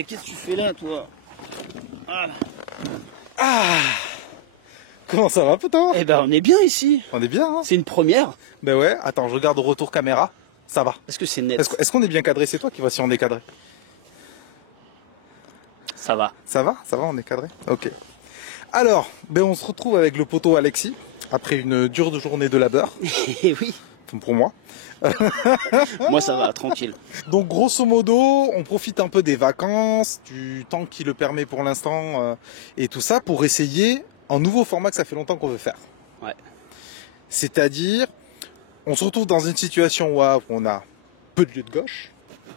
Mais qu'est-ce que tu fais là, toi? Voilà. Ah, comment ça va, poteau? Eh ben, on est bien ici. On est bien, hein? C'est une première. Ben ouais, attends, je regarde au retour caméra. Ça va. Est-ce que c'est net? Est-ce qu'on est bien cadré? C'est toi qui vois si on est cadré. Ça va. Ça va, on est cadré. Ok. Alors, ben on se retrouve avec le poteau Alexis, après une dure journée de labeur. Eh oui. Pour moi. Moi, ça va, tranquille. Donc grosso modo, on profite un peu des vacances, du temps qui le permet pour l'instant, et tout ça, pour essayer un nouveau format que ça fait longtemps qu'on veut faire. Ouais. C'est-à-dire, on se retrouve dans une situation où on a peu de lieux de gauche.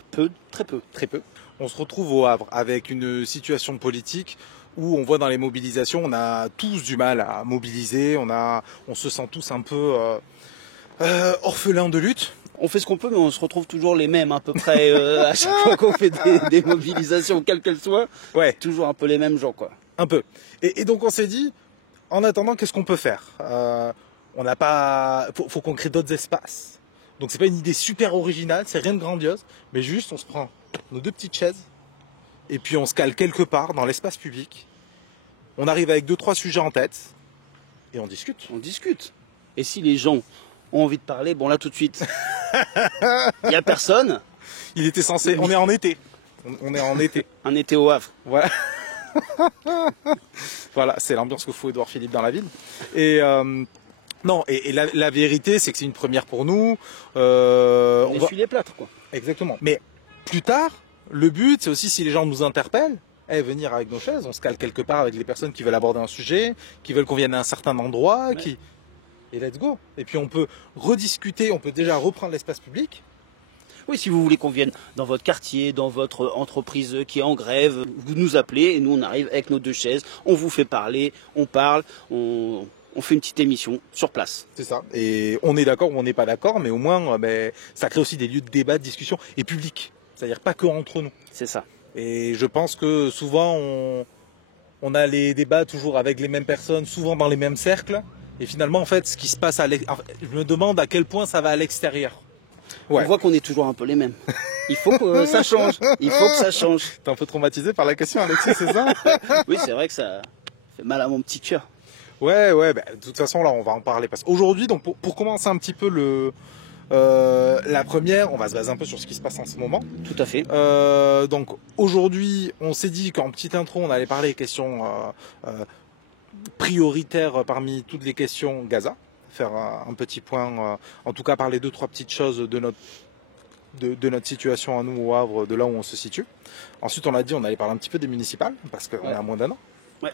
Très peu. Très peu. On se retrouve au Havre avec une situation politique où on voit dans les mobilisations, on a tous du mal à mobiliser, on se sent tous un peu orphelins de lutte. On fait ce qu'on peut, mais on se retrouve toujours les mêmes à peu près à chaque fois qu'on fait des mobilisations, quelles qu'elles soient. Ouais. Toujours un peu les mêmes gens, quoi. Un peu. Et donc on s'est dit, en attendant, qu'est-ce qu'on peut faire? On n'a pas, faut qu'on crée d'autres espaces. Donc c'est pas une idée super originale, c'est rien de grandiose, mais juste on se prend nos deux petites chaises et puis on se cale quelque part dans l'espace public. On arrive avec 2-3 sujets en tête et on discute. On discute. Et si les gens ont envie de parler, bon là tout de suite, il n'y a personne. Il était censé, on est en été. On est en été. Un été au Havre. Voilà. Voilà, c'est l'ambiance que faut Édouard Philippe dans la ville. Et non, et la vérité, c'est que c'est une première pour nous. On essuie les plâtres, quoi. Exactement. Mais plus tard, le but, c'est aussi si les gens nous interpellent, venir avec nos chaises, on se cale quelque part avec les personnes qui veulent aborder un sujet, qui veulent qu'on vienne à un certain endroit, Ouais. Et let's go. Et puis on peut rediscuter, on peut déjà reprendre l'espace public. Oui, si vous voulez qu'on vienne dans votre quartier, dans votre entreprise qui est en grève, vous nous appelez et nous on arrive avec nos deux chaises, on vous fait parler, on parle, on fait une petite émission sur place. C'est ça. Et on est d'accord ou on n'est pas d'accord, mais au moins ça crée aussi des lieux de débat, de discussion et public. C'est-à-dire pas que entre nous. C'est ça. Et je pense que souvent on a les débats toujours avec les mêmes personnes, souvent dans les mêmes cercles. Et finalement, en fait, ce qui se passe je me demande à quel point ça va à l'extérieur. Ouais. On voit qu'on est toujours un peu les mêmes. Il faut que ça change. Il faut que ça change. T'es un peu traumatisé par la question, Alexis, c'est ça? Oui, c'est vrai que ça fait mal à mon petit cœur. Ouais, de toute façon, là, on va en parler. Parce qu'aujourd'hui, donc, pour commencer un petit peu la première, on va se baser un peu sur ce qui se passe en ce moment. Tout à fait. Donc, aujourd'hui, on s'est dit qu'en petite intro, on allait parler des questions prioritaires parmi toutes les questions Gaza. Faire un petit point, en tout cas parler 2-3 petites choses de notre situation à nous au Havre, de là où on se situe. Ensuite, on a dit on allait parler un petit peu des municipales, parce qu'on est à moins d'un an. Ouais.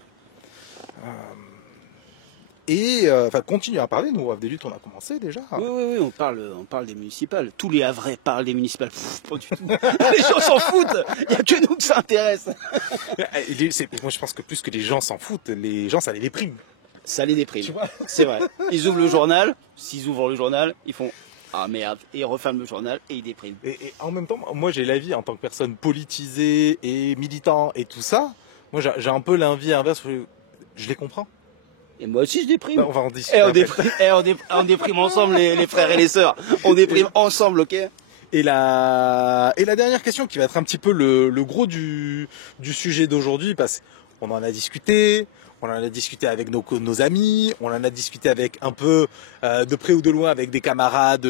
Continuer à parler, nous, au Havre des Luttes, on a commencé déjà. Oui, on parle des municipales. Tous les Havrais parlent des municipales. Pff, pas du tout. Les gens s'en foutent. Il n'y a que nous que ça intéresse. Moi, je pense que plus que les gens s'en foutent, les gens, ça les déprime. Ça les déprime. Tu vois. C'est vrai. Ils ouvrent le journal. S'ils ouvrent le journal, ils font ah merde. Et ils referment le journal et ils dépriment. Et en même temps, moi, j'ai l'avis en tant que personne politisée et militant et tout ça. Moi, j'ai un peu l'envie inverse. Je les comprends. Et moi aussi je déprime. Ben, on va en discuter. On déprime ensemble les frères et les sœurs. On déprime ensemble, ok? Et la dernière question qui va être un petit peu le gros du sujet d'aujourd'hui, parce qu'on en a discuté, on en a discuté avec nos amis, on en a discuté avec un peu de près ou de loin avec des camarades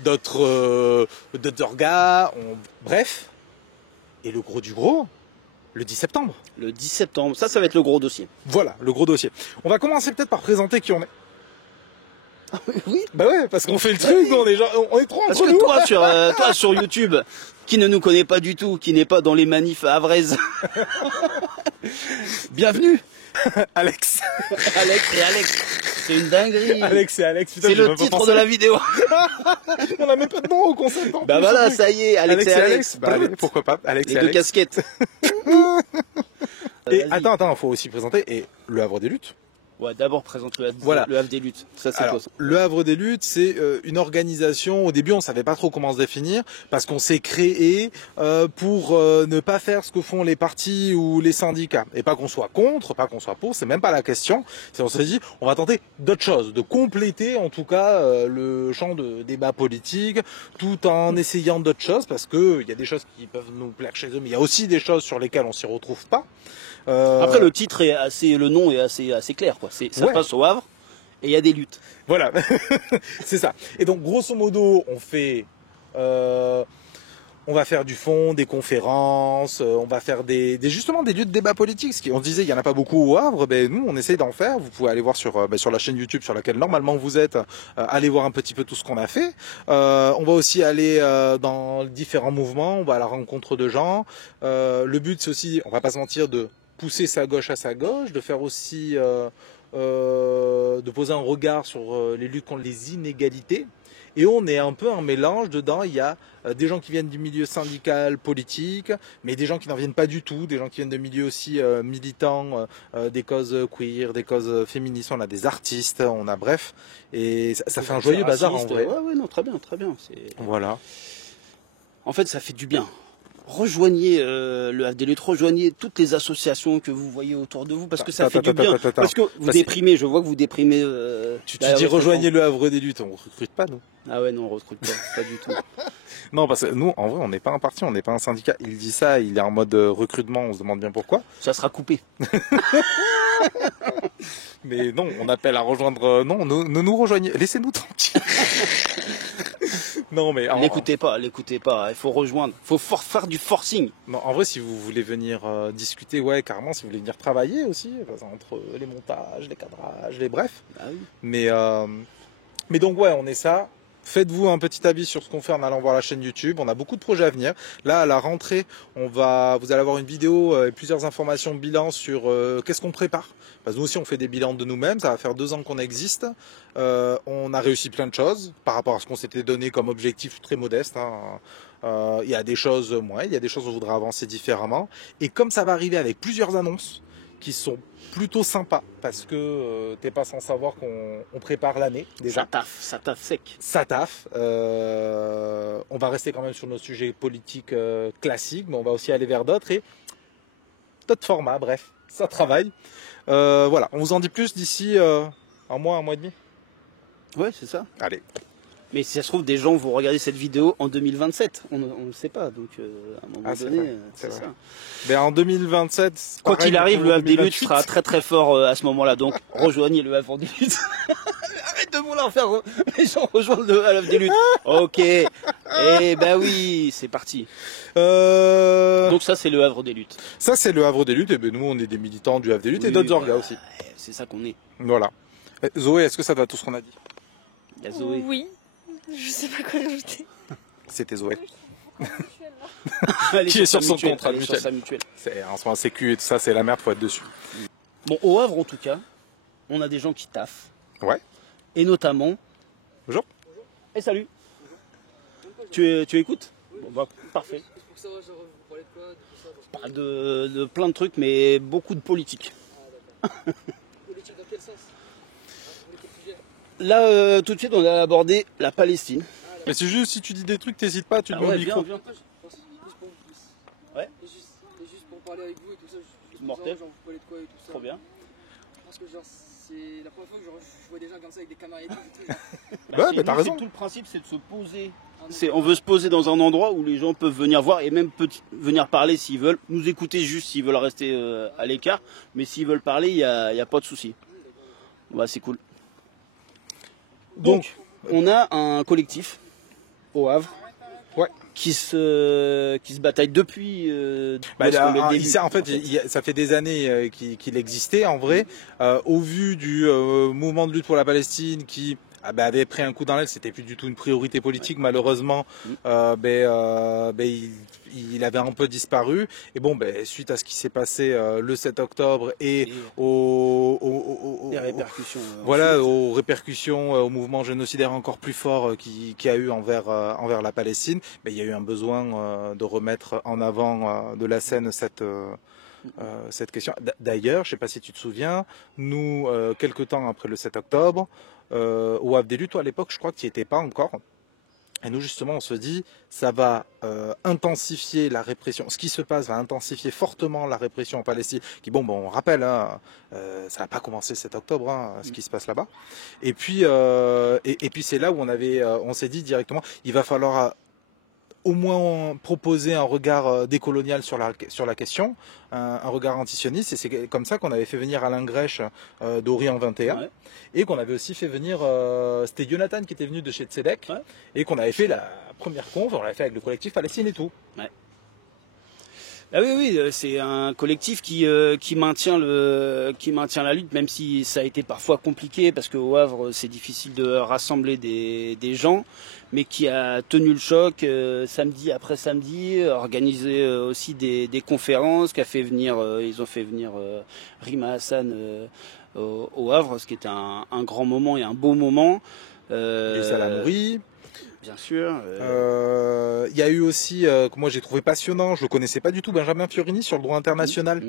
d'autres gars, bref. Et le gros du gros, le 10 septembre. Le 10 septembre, ça va être le gros dossier. Voilà, le gros dossier. On va commencer peut-être par présenter qui on est. Ah oui. Bah ouais, parce qu'on fait le truc, on est trop entre Parce nous. que toi sur YouTube, qui ne nous connaît pas du tout, qui n'est pas dans les manifs havraises, bienvenue. Alex. Alex, c'est une dinguerie. Alex et Alex, putain, c'est j'ai le même pas titre pensé. de la vidéo. On a même pas de nom au concept. Bah voilà, ça y est, Alex et Alex. Bah allez, pourquoi pas, Alex Les et deux Alex. casquettes. Et Vas-y. attends, faut aussi présenter le Havre des Luttes. Ouais, d'abord présente Voilà. le Havre des luttes. Ça, c'est quoi ça? Le Havre des luttes, c'est une organisation. Au début, on savait pas trop comment se définir parce qu'on s'est créé pour ne pas faire ce que font les partis ou les syndicats. Et pas qu'on soit contre, pas qu'on soit pour, c'est même pas la question. C'est on s'est dit, on va tenter d'autres choses, de compléter en tout cas le champ de débat politique, tout en essayant d'autres choses parce que il y a des choses qui peuvent nous plaire chez eux, mais il y a aussi des choses sur lesquelles on s'y retrouve pas. Après, le titre est le nom est assez clair, quoi. Ça se passe au Havre et il y a des luttes. Voilà, c'est ça. Et donc, grosso modo, on va faire du fond, des conférences, on va faire justement des lieux de débat politique. On se disait, il y en a pas beaucoup au Havre, ben nous, on essaie d'en faire. Vous pouvez aller voir sur la chaîne YouTube sur laquelle normalement vous êtes, aller voir un petit peu tout ce qu'on a fait. On va aussi aller dans différents mouvements, on va à la rencontre de gens. Le but, c'est aussi, on va pas se mentir, de pousser sa gauche à sa gauche, de faire aussi, de poser un regard sur les luttes contre les inégalités. Et on est un peu un mélange dedans. Il y a des gens qui viennent du milieu syndical, politique, mais des gens qui n'en viennent pas du tout, des gens qui viennent de milieux aussi militants, des causes queer, des causes féministes. On a des artistes, on a bref, et ça fait un joyeux bazar en vrai. Ouais, non, très bien, très bien. Voilà. En fait, ça fait du bien. Rejoignez le Havre des luttes, rejoignez toutes les associations que vous voyez autour de vous parce que ça fait du bien. Parce que vous déprimez, je vois que vous déprimez. Tu dis rejoignez le Havre des luttes, on recrute pas nous. Ah ouais, non, on recrute pas du tout. Non, parce que nous, en vrai, on n'est pas un parti, on n'est pas un syndicat. Il dit ça, il est en mode recrutement, on se demande bien pourquoi. Ça sera coupé. Mais non, on appelle à rejoindre. Non, ne nous rejoignez, laissez-nous tranquilles. Non, mais l'écoutez pas. Il faut rejoindre. Il faut faire du forcing. Non, en vrai, si vous voulez venir discuter, ouais, carrément, si vous voulez venir travailler aussi, entre les montages, les cadrages, les bref. Ah oui. Mais donc, ouais, on est ça. Faites-vous un petit avis sur ce qu'on fait en allant voir la chaîne YouTube. On a beaucoup de projets à venir. Là, à la rentrée, vous allez avoir une vidéo et plusieurs informations bilan sur qu'est-ce qu'on prépare. Parce que nous aussi, on fait des bilans de nous-mêmes. Ça va faire 2 ans qu'on existe. On a réussi plein de choses par rapport à ce qu'on s'était donné comme objectif très modeste. Il y a des choses moins, il y a des choses où on voudrait avancer différemment. Et comme ça va arriver avec plusieurs annonces qui sont plutôt sympas, parce que t'es pas sans savoir qu'on prépare l'année déjà. Ça taffe sec. Ça taffe. On va rester quand même sur nos sujets politiques classiques, mais on va aussi aller vers d'autres et d'autres formats. Bref, ça travaille. Voilà, on vous en dit plus d'ici un mois et demi. Ouais, c'est ça. Allez. Mais si ça se trouve, des gens vont regarder cette vidéo en 2027. On ne sait pas. Donc, à un moment donné, c'est ça. Ben, en 2027, quoi qu'il arrive, le Havre des luttes sera très très fort à ce moment-là. Donc, rejoignez le Havre des luttes. Arrête de vouloir faire les gens rejoindre le Havre des luttes. Ok. Eh ben oui, c'est parti. Donc ça, c'est le Havre des luttes. Ça, c'est le Havre des luttes. Et ben nous, on est des militants du Havre des luttes et d'autres orgas aussi. C'est ça qu'on est. Voilà. Zoé, est-ce que ça va tout ce qu'on a dit? Il y a Zoé. Oui. Je sais pas quoi rajouter. C'était Zoé. Qui est sur son contrat mutuel. En ce moment, sécu et tout ça, c'est la merde, faut être dessus. Bon, au Havre, en tout cas, on a des gens qui taffent. Ouais. Et notamment... Bonjour. Et salut. Tu écoutes? Bon, bah, parfait. Je parle de plein de trucs, mais beaucoup de politique. Politique dans quel sens? Là, tout de suite, on a abordé la Palestine. Mais c'est juste, si tu dis des trucs, t'hésites pas, tu le mets au micro. Viens. Ouais. Et juste pour parler avec vous et tout ça, Mortel. genre, vous parlez de quoi et tout ça. Trop bien. Je pense que genre, c'est la première fois que je vois des gens comme ça avec des caméras et tout. Ouais, mais t'as raison. Tout le principe, c'est de se poser. On veut se poser dans un endroit où les gens peuvent venir voir et même venir parler s'ils veulent. Nous écouter juste s'ils veulent rester à l'écart. Mais s'ils veulent parler, il n'y a pas de souci. Ouais, c'est cool. Donc, on a un collectif au Havre, ouais, qui se bataille depuis. En fait, ça fait des années qu'il existait. En vrai, au vu du mouvement de lutte pour la Palestine qui avait pris un coup dans l'aile, c'était plus du tout une priorité politique, malheureusement. Il avait un peu disparu. Et bon, suite à ce qui s'est passé le 7 octobre et aux répercussions, aux répercussions, au mouvement génocidaire encore plus fort qui a eu envers la Palestine, il y a eu un besoin de remettre en avant de la scène cette question. D'ailleurs, je ne sais pas si tu te souviens, nous, quelque temps après le 7 octobre, au Havre des Luttes, toi à l'époque, je crois que tu n'y étais pas encore. Et nous, justement, on se dit, ça va intensifier la répression. Ce qui se passe va intensifier fortement la répression en Palestine. Qui, bon, on rappelle, hein, ça n'a pas commencé le 7 octobre, hein, ce qui se passe là-bas. Et puis, c'est là où on s'est dit directement, il va falloir au moins proposer un regard décolonial sur la question, un regard antisioniste, et c'est comme ça qu'on avait fait venir Alain Grèche d'Orient 21, ouais. Et qu'on avait aussi fait venir, c'était Jonathan qui était venu de chez Tzedek, ouais. Et qu'on avait fait la première conf, on l'avait fait avec le collectif Palestine et tout. Ouais. Ah oui, c'est un collectif qui maintient la lutte, même si ça a été parfois compliqué, parce qu'au Havre, c'est difficile de rassembler des gens, mais qui a tenu le choc samedi après samedi, organisé aussi des conférences, ils ont fait venir Rima Hassan au Havre, ce qui était un grand moment et un beau moment. Et Salah Nouri. Bien sûr. Il y a eu aussi, que moi j'ai trouvé passionnant, je ne connaissais pas du tout, Benjamin Fiorini sur le droit international,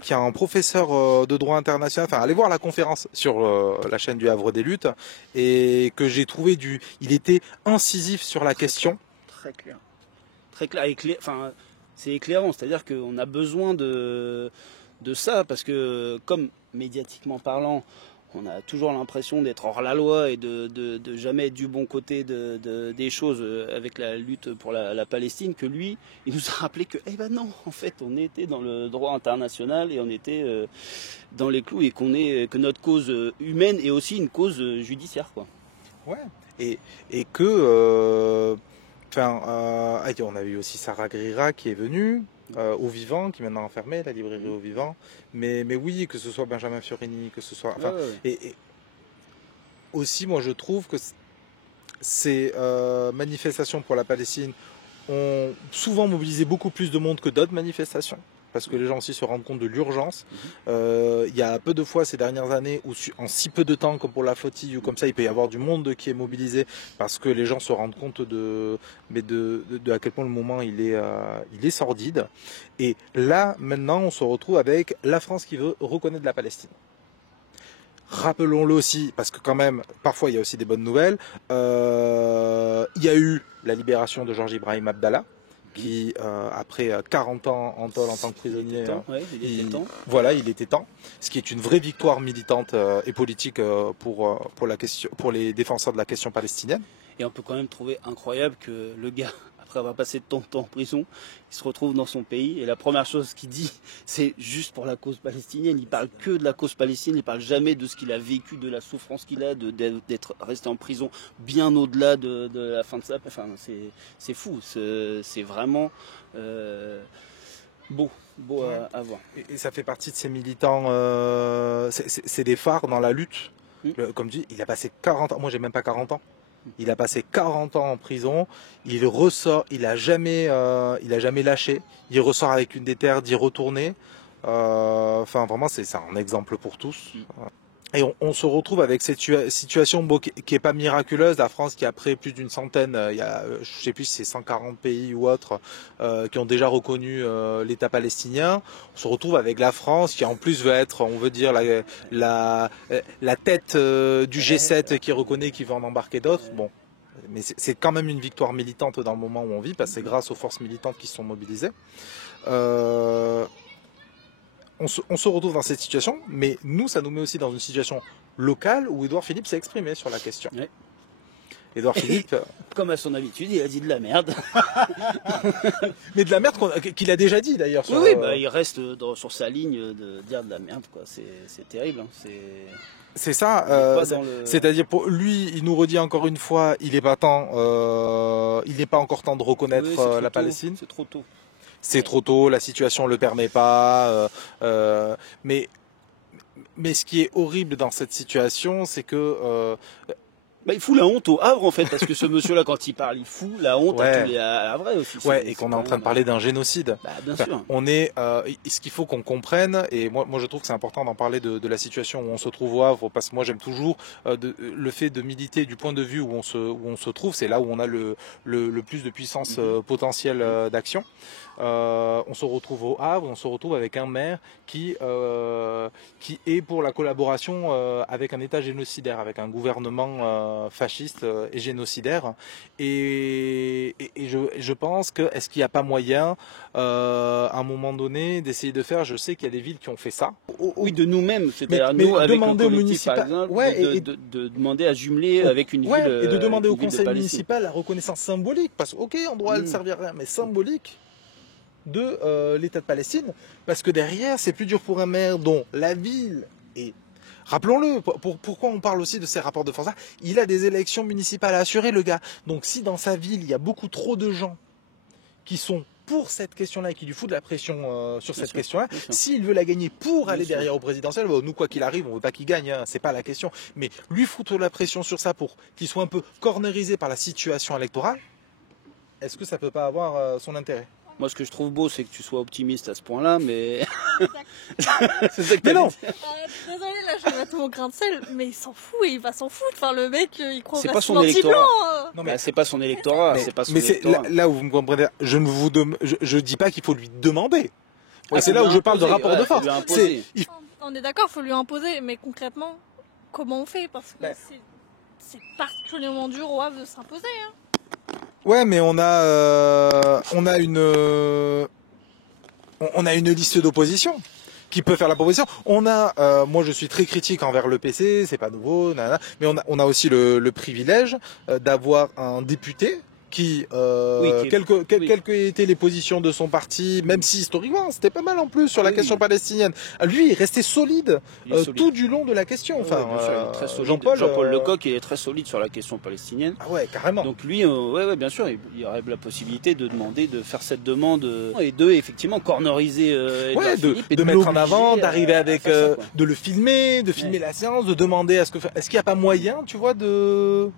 qui est un professeur de droit international. Enfin, allez voir la conférence sur la chaîne du Havre des Luttes, et que j'ai trouvé il était incisif sur la question. Très clair. Très clair. Enfin, c'est éclairant, c'est-à-dire qu'on a besoin de ça, parce que comme médiatiquement parlant, on a toujours l'impression d'être hors la loi et de jamais être du bon côté des choses avec la lutte pour la Palestine, que lui, il nous a rappelé que, non, en fait, on était dans le droit international et on était dans les clous, et que notre cause humaine est aussi une cause judiciaire, quoi. Ouais. Et que, on a eu aussi Sarah Grira qui est venue. Au Vivant, qui est maintenant enfermé, la librairie Au Vivant. Mais oui, que ce soit Benjamin Fiorini, que ce soit... Enfin, ouais. Et aussi, moi, je trouve que ces manifestations pour la Palestine ont souvent mobilisé beaucoup plus de monde que d'autres manifestations, parce que les gens aussi se rendent compte de l'urgence. Il y a peu de fois ces dernières années où en si peu de temps, comme pour la flottille ou comme ça, il peut y avoir du monde qui est mobilisé, parce que les gens se rendent compte de à quel point le moment il est sordide. Et là, maintenant, on se retrouve avec la France qui veut reconnaître la Palestine. Rappelons-le aussi, parce que quand même, parfois il y a aussi des bonnes nouvelles. Il y a eu la libération de Georges Ibrahim Abdallah, qui, après 40 ans en tôle en tant que prisonnier, il était temps. Ce qui est une vraie victoire militante et politique pour les défenseurs de la question palestinienne. Et on peut quand même trouver incroyable que le gars, après avoir passé tant de temps en prison, il se retrouve dans son pays, et la première chose qu'il dit, c'est juste pour la cause palestinienne. Il parle que de la cause palestinienne, il parle jamais de ce qu'il a vécu, de la souffrance qu'il a, d'être resté en prison bien au-delà de la fin de sa... Enfin, c'est fou, c'est vraiment beau à voir. Et ça fait partie de ces militants, c'est des phares dans la lutte. Comme tu dis, il a passé 40 ans, moi j'ai même pas 40 ans. Il a passé 40 ans en prison, il ressort, il a jamais lâché, il ressort avec une déterre d'y retourner. Enfin, vraiment, c'est un exemple pour tous. Et on se retrouve avec cette situation qui est pas miraculeuse. La France qui après plus d'une centaine, je sais plus si c'est 140 pays ou autres, qui ont déjà reconnu l'État palestinien. On se retrouve avec la France qui en plus veut être, on veut dire, la tête du G7 qui reconnaît, qui veut en embarquer d'autres. Bon, mais c'est quand même une victoire militante dans le moment où on vit, parce que c'est grâce aux forces militantes qui se sont mobilisées. On se retrouve dans cette situation, mais nous, ça nous met aussi dans une situation locale où Édouard Philippe s'est exprimé sur la question. Ouais. Édouard Philippe... Comme à son habitude, il a dit de la merde. Mais de la merde qu'il a déjà dit, d'ailleurs. Oui, il reste sur sa ligne de dire de la merde, quoi. C'est terrible. Hein. C'est ça, c'est-à-dire pour lui, il nous redit encore une fois, il n'est pas encore temps de reconnaître la Palestine. C'est trop tôt. C'est trop tôt, la situation ne le permet pas. Mais ce qui est horrible dans cette situation, c'est que Bah, il fout la honte au Havre en fait, parce que ce monsieur-là, quand il parle, il fout la honte à tous les Havrais aussi. Ouais, et qu'on est en train de parler d'un génocide. Bah, bien sûr. On est, ce qu'il faut qu'on comprenne, et moi je trouve que c'est important d'en parler de la situation où on se trouve au Havre, parce que moi j'aime toujours le fait de militer du point de vue où on se trouve, c'est là où on a le plus de puissance potentielle d'action. On se retrouve au Havre, on se retrouve avec un maire qui est pour la collaboration avec un État génocidaire, avec un gouvernement fasciste et génocidaire. Et je pense que est-ce qu'il n'y a pas moyen, à un moment donné, d'essayer de faire, je sais qu'il y a des villes qui ont fait ça. Oui, de nous-mêmes, c'est-à-dire mais nous, avec demander le au collectif, par municipal, exemple, de demander à jumeler avec une ville. Et de demander au une ville de conseil Palestine. municipal la reconnaissance symbolique, parce que, ok, on doit ne servir à rien, mais symbolique de l'État de Palestine, parce que derrière, c'est plus dur pour un maire dont la ville est... Rappelons-le, pourquoi on parle aussi de ces rapports de force? Il a des élections municipales à assurer, le gars. Donc si dans sa ville, il y a beaucoup trop de gens qui sont pour cette question-là et qui lui foutent de la pression sur cette question-là, s'il veut la gagner pour aller derrière au présidentiel, bon, nous, quoi qu'il arrive, on ne veut pas qu'il gagne, hein, c'est pas la question, mais lui foutre de la pression sur ça pour qu'il soit un peu cornerisé par la situation électorale, est-ce que ça peut pas avoir son intérêt? Moi, ce que je trouve beau, c'est que tu sois optimiste à ce point-là, mais... C'est ça que mais non. Désolé, là, je vais mettre mon grain de sel, mais il s'en fout et il va s'en foutre. Enfin, le mec, il croit C'est au pas son racisme électorat. anti-blanc. Non, mais c'est pas son électorat. Mais, c'est pas son mais c'est électorat. là où vous me comprenez. Je dis pas qu'il faut lui demander. Ah, c'est là où je parle de imposer, rapport de force. On est d'accord, il faut lui imposer, mais concrètement, comment on fait? Parce que c'est particulièrement dur au Havre de s'imposer. Hein. Ouais, mais on a une liste d'opposition qui peut faire la proposition. On a, moi je suis très critique envers le PC, c'est pas nouveau, mais on a aussi le privilège d'avoir un député qui, quelles que étaient les positions de son parti, même si historiquement c'était pas mal en plus sur la question palestinienne, lui il restait solide, tout du long de la question. Enfin, Jean-Paul Lecoq est très solide sur la question palestinienne. Ah ouais, carrément. Donc lui, bien sûr, il y aurait la possibilité de demander, de faire cette demande et de effectivement corneriser de mettre en avant, d'arriver avec, de le filmer, de filmer la séance, de demander est-ce qu'il n'y a pas moyen, tu vois, de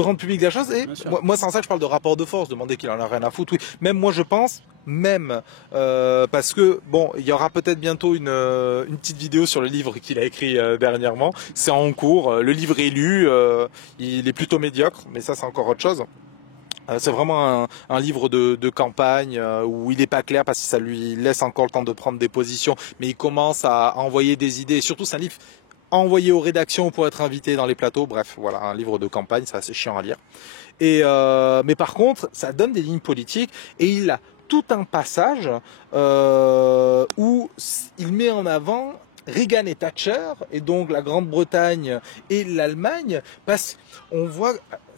rendre public la chose. Et moi, sans ça, je parle de rapport de force, demander qu'il en a rien à foutre. Oui. Même moi, je pense, parce que, bon, il y aura peut-être bientôt une petite vidéo sur le livre qu'il a écrit dernièrement. C'est en cours. Le livre est lu. Il est plutôt médiocre, mais ça, c'est encore autre chose. C'est vraiment un livre de campagne où il n'est pas clair parce que ça lui laisse encore le temps de prendre des positions, mais il commence à envoyer des idées. Et surtout, c'est un livre envoyé aux rédactions pour être invité dans les plateaux. Bref, voilà, un livre de campagne, c'est assez chiant à lire. Mais par contre, ça donne des lignes politiques et il a tout un passage où il met en avant Reagan et Thatcher, et donc la Grande-Bretagne et l'Allemagne, parce qu'on voit,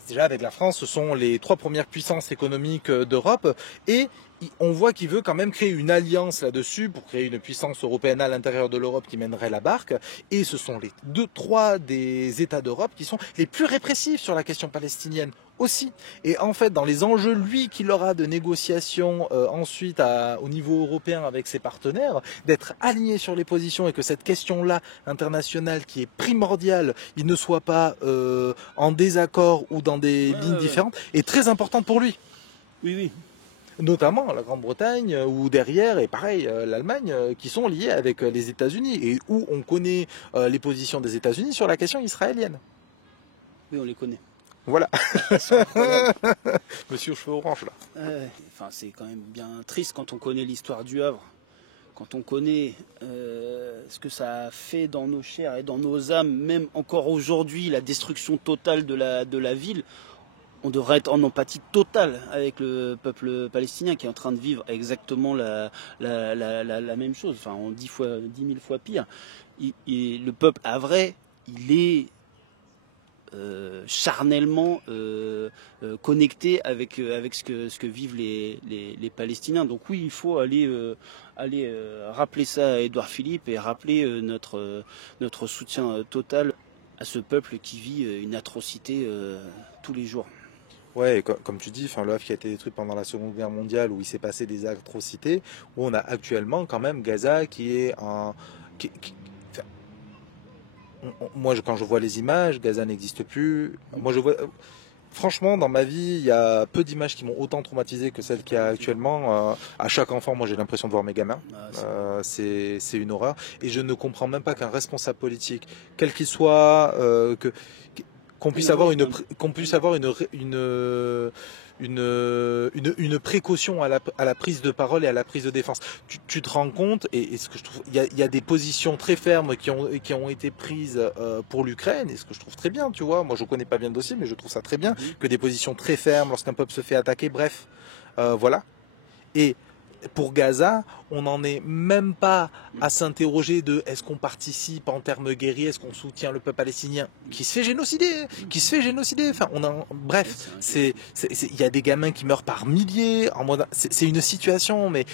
déjà avec la France, ce sont les 3 premières puissances économiques d'Europe, et on voit qu'il veut quand même créer une alliance là-dessus pour créer une puissance européenne à l'intérieur de l'Europe qui mènerait la barque. Et ce sont les 3 des États d'Europe qui sont les plus répressifs sur la question palestinienne aussi. Et en fait, dans les enjeux, lui, qu'il aura de négociations ensuite au niveau européen avec ses partenaires, d'être aligné sur les positions et que cette question-là internationale qui est primordiale, il ne soit pas en désaccord ou dans des lignes différentes, est très importante pour lui. Oui, oui. Notamment la Grande-Bretagne ou derrière, et pareil, l'Allemagne, qui sont liés avec les États-Unis et où on connaît les positions des États-Unis sur la question israélienne. Oui, on les connaît. Voilà. Monsieur aux cheveux orange, là. Enfin, c'est quand même bien triste quand on connaît l'histoire du Havre, quand on connaît ce que ça a fait dans nos chairs et dans nos âmes, même encore aujourd'hui, la destruction totale de la ville. On devrait être en empathie totale avec le peuple palestinien qui est en train de vivre exactement la même chose, enfin en 10 000 fois pire. Le peuple havrais, il est charnellement connecté avec ce que vivent les Palestiniens. Donc oui, il faut aller rappeler ça à Édouard Philippe et rappeler notre soutien total à ce peuple qui vit une atrocité tous les jours. Ouais, et comme tu dis, le Havre qui a été détruit pendant la Seconde Guerre mondiale, où il s'est passé des atrocités, où on a actuellement quand même Gaza qui est moi, quand je vois les images, Gaza n'existe plus. Moi, je vois. Franchement, dans ma vie, il y a peu d'images qui m'ont autant traumatisé que celles qu'il y a actuellement. À chaque enfant, moi, j'ai l'impression de voir mes gamins. C'est une horreur. Et je ne comprends même pas qu'un responsable politique, quel qu'il soit, qu'on puisse avoir une précaution à la prise de parole et à la prise de défense. Tu te rends compte, et ce que je trouve, il y a des positions très fermes qui ont été prises pour l'Ukraine, et ce que je trouve très bien, tu vois. Moi, je connais pas bien le dossier, mais je trouve ça très bien que des positions très fermes lorsqu'un peuple se fait attaquer. Bref, voilà. Et pour Gaza, on n'en est même pas à s'interroger de est-ce qu'on participe en termes guerriers, est-ce qu'on soutient le peuple palestinien qui se fait génocider, enfin bref, il y a des gamins qui meurent par milliers, c'est une situation mais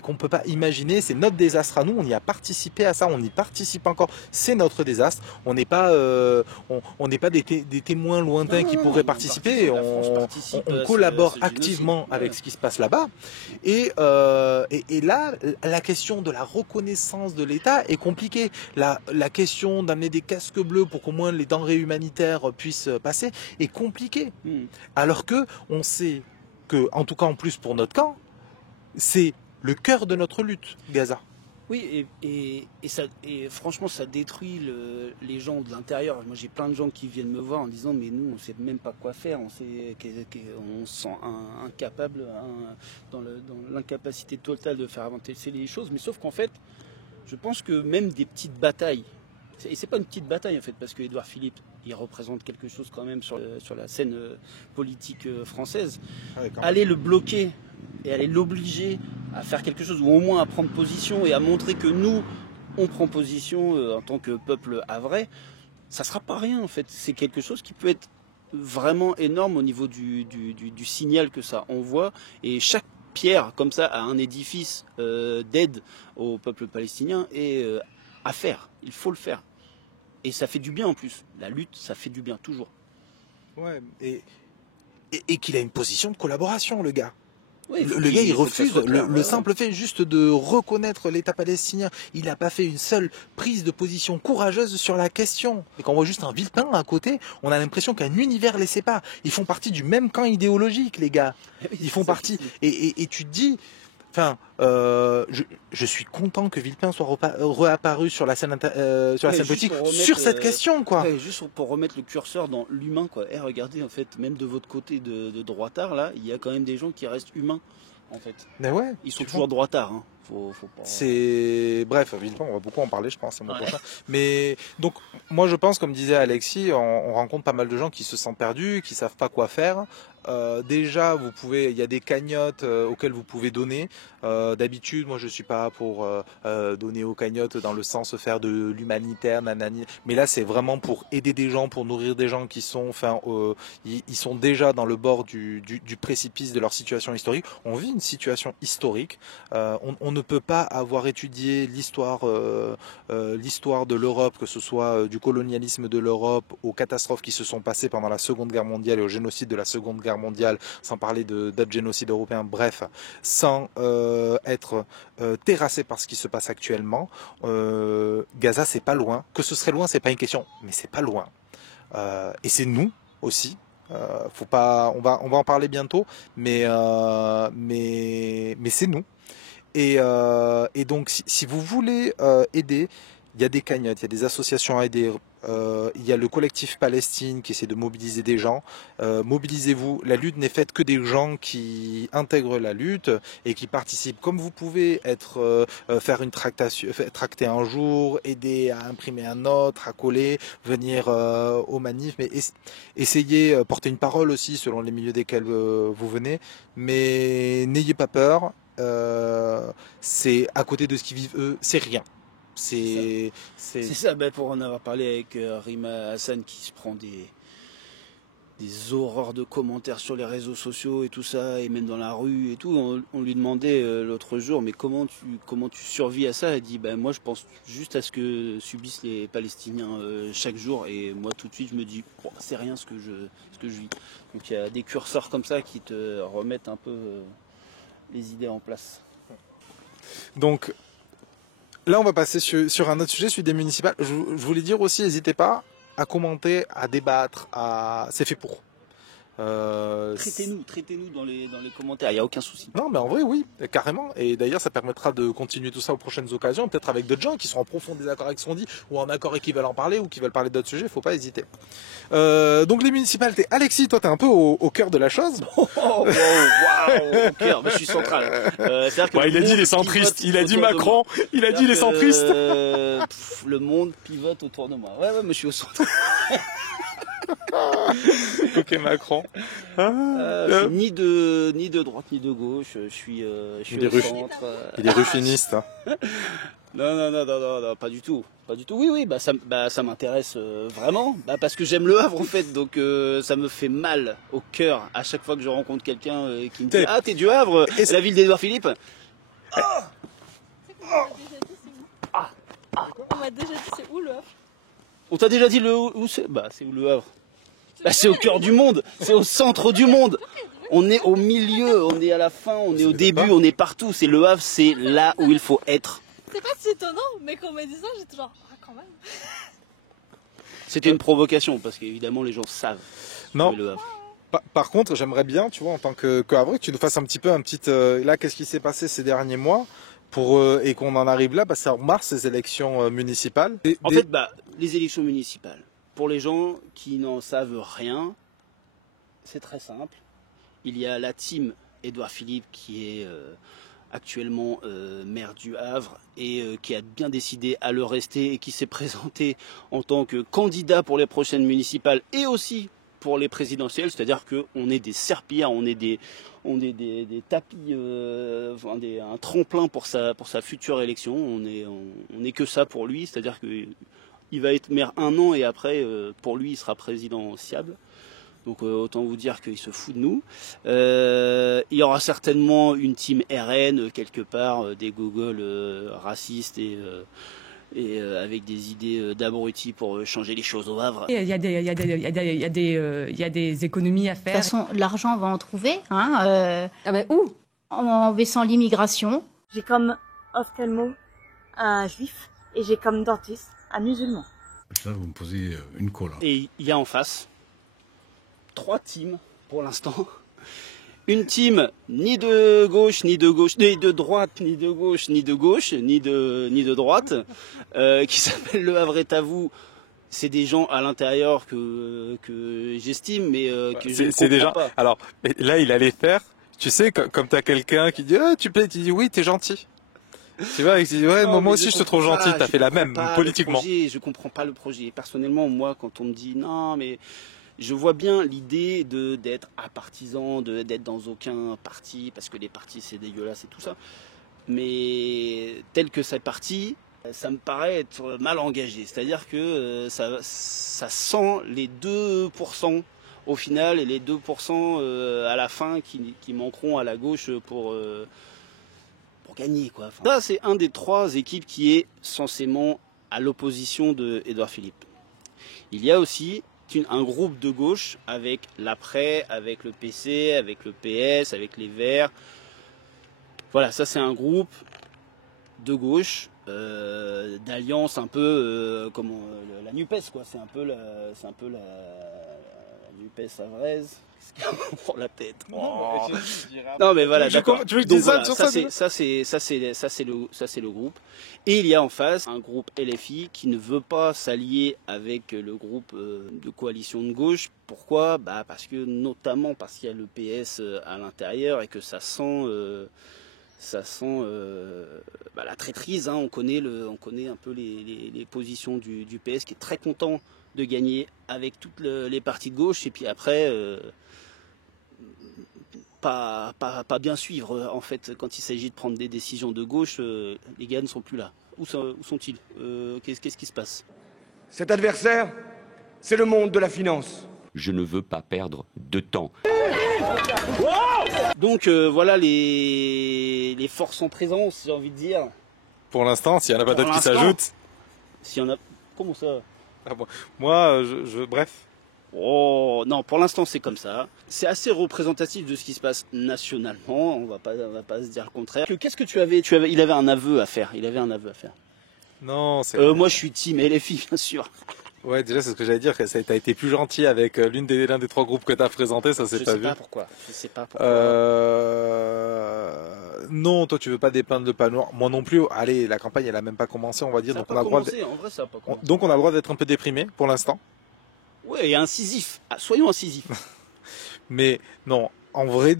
qu'on peut pas imaginer, c'est notre désastre à nous, on y a participé à ça, on y participe encore, c'est notre désastre, on n'est pas des témoins lointains qui pourraient participer, on collabore activement avec ce qui se passe là-bas et là, la question de la reconnaissance de l'État est compliquée. La question d'amener des casques bleus pour qu'au moins les denrées humanitaires puissent passer est compliquée. Alors que on sait que, en tout cas en plus pour notre camp, c'est le cœur de notre lutte, Gaza. Oui, et franchement, ça détruit les gens de l'intérieur. Moi, j'ai plein de gens qui viennent me voir en disant mais nous, on sait même pas quoi faire. On se sent incapable, dans l'incapacité totale de faire avancer les choses. Mais sauf qu'en fait, je pense que même des petites batailles, et c'est pas une petite bataille en fait, parce que Édouard Philippe, il représente quelque chose quand même sur la scène politique française. Aller le bloquer et aller l'obliger à faire quelque chose, ou au moins à prendre position et à montrer que nous, on prend position en tant que peuple havrais, ça sera pas rien en fait. C'est quelque chose qui peut être vraiment énorme au niveau du signal que ça envoie. Et chaque pierre comme ça à un édifice d'aide au peuple palestinien est à faire. Il faut le faire. Et ça fait du bien en plus. La lutte, ça fait du bien, toujours. Ouais, et qu'il a une position de collaboration, le gars. Oui, le gars, il refuse le simple fait juste de reconnaître l'État palestinien. Il n'a pas fait une seule prise de position courageuse sur la question. Et quand on voit juste un Villepin à côté, on a l'impression qu'un univers les sépare. Ils font partie du même camp idéologique, les gars. Ils font partie. Et tu te dis... Enfin, je suis content que Villepin soit réapparu sur la scène, politique sur cette question, quoi. Ouais, juste pour remettre le curseur dans l'humain, quoi. Et regardez, en fait, même de votre côté de droitard, là, il y a quand même des gens qui restent humains, en fait. Mais ouais. Ils sont toujours droitards, hein. Faut pas... Bref, Villepin, on va beaucoup en parler, je pense, prochain. Mais donc, moi, je pense, comme disait Alexis, on rencontre pas mal de gens qui se sentent perdus, qui savent pas quoi faire. Déjà, il y a des cagnottes auxquelles vous pouvez donner. D'habitude, moi, je suis pas pour donner aux cagnottes dans le sens faire de l'humanitaire, nanani. Mais là, c'est vraiment pour aider des gens, pour nourrir des gens qui sont, ils sont déjà dans le bord du précipice de leur situation historique. On vit une situation historique. On ne peut pas avoir étudié l'histoire de l'Europe, que ce soit du colonialisme de l'Europe aux catastrophes qui se sont passées pendant la Seconde Guerre mondiale et au génocide de la Seconde Guerre mondiale, sans parler d'autres génocides européens, bref, sans être terrassé par ce qui se passe actuellement. Gaza, c'est pas loin. Que ce serait loin, c'est pas une question, mais c'est pas loin. Et c'est nous aussi. Faut pas, on va en parler bientôt, mais c'est nous. Et donc, si vous voulez aider, il y a des cagnottes, il y a des associations à aider. Il y a le collectif Palestine qui essaie de mobiliser des gens. Mobilisez-vous. La lutte n'est faite que des gens qui intègrent la lutte et qui participent. Comme vous pouvez faire une tractation, tracter un jour, aider à imprimer un autre, à coller, venir aux manifs, mais essayez porter une parole aussi selon les milieux desquels vous venez. Mais n'ayez pas peur. C'est à côté de ce qu'ils vivent eux, c'est rien. C'est ça, pour en avoir parlé avec Rima Hassan qui se prend des horreurs de commentaires sur les réseaux sociaux et tout ça, et même dans la rue et tout, on lui demandait l'autre jour, mais comment tu survis à ça? Elle dit, moi je pense juste à ce que subissent les Palestiniens chaque jour, et moi tout de suite je me dis, c'est rien ce que je vis. Donc il y a des curseurs comme ça qui te remettent un peu les idées en place. Donc, Là, on va passer sur un autre sujet, celui des municipales. Je voulais dire aussi, n'hésitez pas à commenter, à débattre, c'est fait pour. Traitez-nous dans les commentaires, il n'y a aucun souci. Non, mais en vrai, oui, carrément. Et d'ailleurs, ça permettra de continuer tout ça aux prochaines occasions, peut-être avec d'autres gens qui sont en profond désaccord avec ce qu'on dit, ou en accord et qui veulent en parler, ou qui veulent parler d'autres sujets, il faut pas hésiter. Donc les municipalités. Alexis, toi, t'es un peu au cœur de la chose. Waouh, au cœur, mais je suis central. Il a dit les centristes, il a dit Macron, il a dit les centristes. Le monde pivote autour de moi. Ouais, mais je suis au centre. Ok, Macron. Je suis ni de droite ni de gauche. Je suis au centre. Il est ruffiniste. Hein. Non, pas du tout. Oui, ça m'intéresse vraiment. Parce que j'aime Le Havre en fait, donc ça me fait mal au cœur à chaque fois que je rencontre quelqu'un qui me dit ah t'es du Havre, c'est la ville d'Édouard Philippe. On m'a déjà dit c'est où le Havre? On t'a déjà dit où c'est? C'est où Le Havre? C'est au cœur du monde, c'est au centre du monde. On est au milieu, on est à la fin, on est au début, on est partout. C'est Le Havre, c'est là où il faut être. C'est pas si étonnant, mais quand on m'a dit ça, j'étais genre quand même. C'était une provocation parce qu'évidemment les gens savent. Non. Le Havre. Par contre, j'aimerais bien, tu vois, en tant que Havre, que tu nous fasses un petit là, qu'est-ce qui s'est passé ces derniers mois et qu'on en arrive là, c'est en mars ces élections municipales. En fait, les élections municipales. Pour les gens qui n'en savent rien, c'est très simple. Il y a la team Édouard Philippe qui est actuellement maire du Havre et qui a bien décidé à le rester et qui s'est présenté en tant que candidat pour les prochaines municipales et aussi pour les présidentielles, c'est-à-dire qu'on est des serpillères, on est des tapis, un tremplin pour sa future élection, on est que ça pour lui, c'est-à-dire que il va être maire 1 an et après, pour lui, il sera présidentiable. Donc autant vous dire qu'il se fout de nous. Il y aura certainement une team RN quelque part, des gogoles racistes et avec des idées d'abrutis pour changer les choses au Havre. Il y a des économies à faire. De toute façon, l'argent, on va en trouver. Où? En baissant l'immigration. J'ai comme ophtalmo un juif et j'ai comme dentiste un musulman. Là, vous me posez une colle. Et il y a en face 3 teams pour l'instant. Une team ni de gauche, ni de droite, ni de gauche, ni de droite, qui s'appelle Le Havre est à vous. C'est des gens à l'intérieur que j'estime, mais que je ne comprends pas. Alors là, il allait faire, tu sais, comme t'as quelqu'un qui dit tu dis oui, t'es gentil. Tu vois, il dit moi aussi je te trouve gentil. T'as fait la même politiquement. Je comprends pas le projet. Personnellement, moi, quand on me dit non, mais je vois bien l'idée d'être apartisan, d'être dans aucun parti, parce que les partis c'est dégueulasse et tout ça. Mais tel que c'est parti, ça me paraît être mal engagé. C'est-à-dire que ça sent les 2% au final et les 2% à la fin qui manqueront à la gauche pour gagner, quoi. Ça, c'est un des 3 équipes qui est censément à l'opposition de Édouard Philippe. Il y a aussi un groupe de gauche avec l'Après, avec le PC, avec le PS, avec les Verts. Voilà, ça c'est un groupe de gauche, d'alliance un peu comme la NUPES, quoi. C'est un peu la NUPES havraise. Qu'est-ce qu'il y a pour la tête? Non mais voilà, d'accord. Tu veux que je dise ça? Ça c'est le groupe. Et il y a en face un groupe LFI qui ne veut pas s'allier avec le groupe de coalition de gauche. Pourquoi? Notamment parce qu'il y a le PS à l'intérieur et que ça sent la traîtrise. On connaît un peu les positions du PS qui est très content de gagner avec toutes les partis de gauche et puis après pas bien suivre en fait quand il s'agit de prendre des décisions de gauche. Les gars ne sont plus là. Où sont-ils? Qu'est-ce qui se passe? Cet adversaire, c'est le monde de la finance. Je ne veux pas perdre de temps. Donc voilà les forces en présence, j'ai envie de dire. Pour l'instant, s'il n'y en a pas d'autres qui s'ajoutent. S'il y en a... Comment ça? Moi, bref. Oh non, pour l'instant c'est comme ça. C'est assez représentatif de ce qui se passe nationalement. On va pas se dire le contraire. Qu'est-ce que tu avais? Il avait un aveu à faire. Non, c'est... Moi, je suis team LFI, bien sûr. Ouais, déjà, c'est ce que j'allais dire, que t'as été plus gentil avec l'un des trois groupes que t'as présenté, ça c'est pas vu. Je sais pas pourquoi. Non, toi tu veux pas dépeindre le panneau. Moi non plus. Allez, la campagne elle a même pas commencé, on va dire. Ça Donc a on a pas le droit commencé, en vrai, ça a pas commencé. donc on a le droit d'être un peu déprimé pour l'instant. Ouais, et incisif. Ah, soyons incisifs. Mais non, en vrai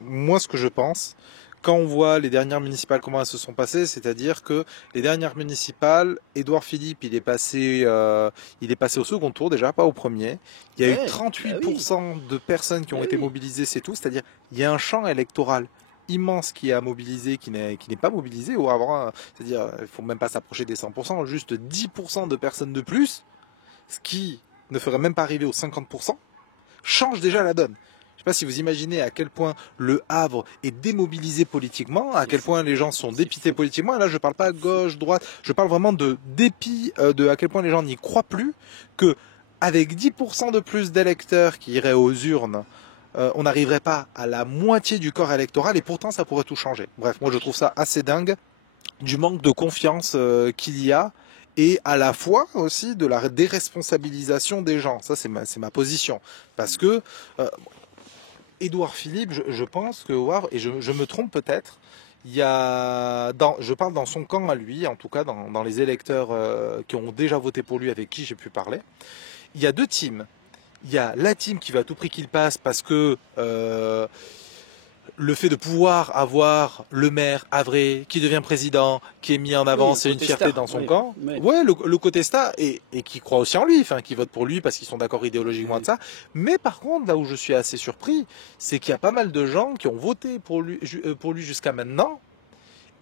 moi ce que je pense, quand on voit les dernières municipales comment elles se sont passées, c'est-à-dire que les dernières municipales, Édouard Philippe, il est passé au second tour déjà, pas au premier. Il y a eu 38% de personnes qui ont été mobilisées, c'est tout. C'est-à-dire, il y a un champ électoral immense qui a mobilisé, qui n'est pas mobilisé au Havre. C'est-à-dire, il faut même pas s'approcher des 100%, juste 10% de personnes de plus, ce qui ne ferait même pas arriver aux 50%, change déjà la donne. Je ne sais pas si vous imaginez à quel point le Havre est démobilisé politiquement, à quel point les gens sont dépités politiquement. Et là, je ne parle pas gauche, droite, je parle vraiment de dépit, de à quel point les gens n'y croient plus, que avec 10% de plus d'électeurs qui iraient aux urnes, on n'arriverait pas à la moitié du corps électoral et pourtant ça pourrait tout changer. Bref, moi je trouve ça assez dingue du manque de confiance qu'il y a et à la fois aussi de la déresponsabilisation des gens. Ça c'est ma position. Parce que Édouard Philippe, je pense que et je me trompe peut-être, je parle dans son camp à lui, en tout cas dans les électeurs qui ont déjà voté pour lui avec qui j'ai pu parler, il y a deux teams. Il y a la team qui va à tout prix qu'il passe parce que le fait de pouvoir avoir le maire Havrais qui devient président, qui est mis en avant, c'est une fierté dans son camp. Ouais, le côté star et qui croit aussi en lui, enfin qui vote pour lui parce qu'ils sont d'accord idéologiquement de ça. Mais par contre, là où je suis assez surpris, c'est qu'il y a pas mal de gens qui ont voté pour lui jusqu'à maintenant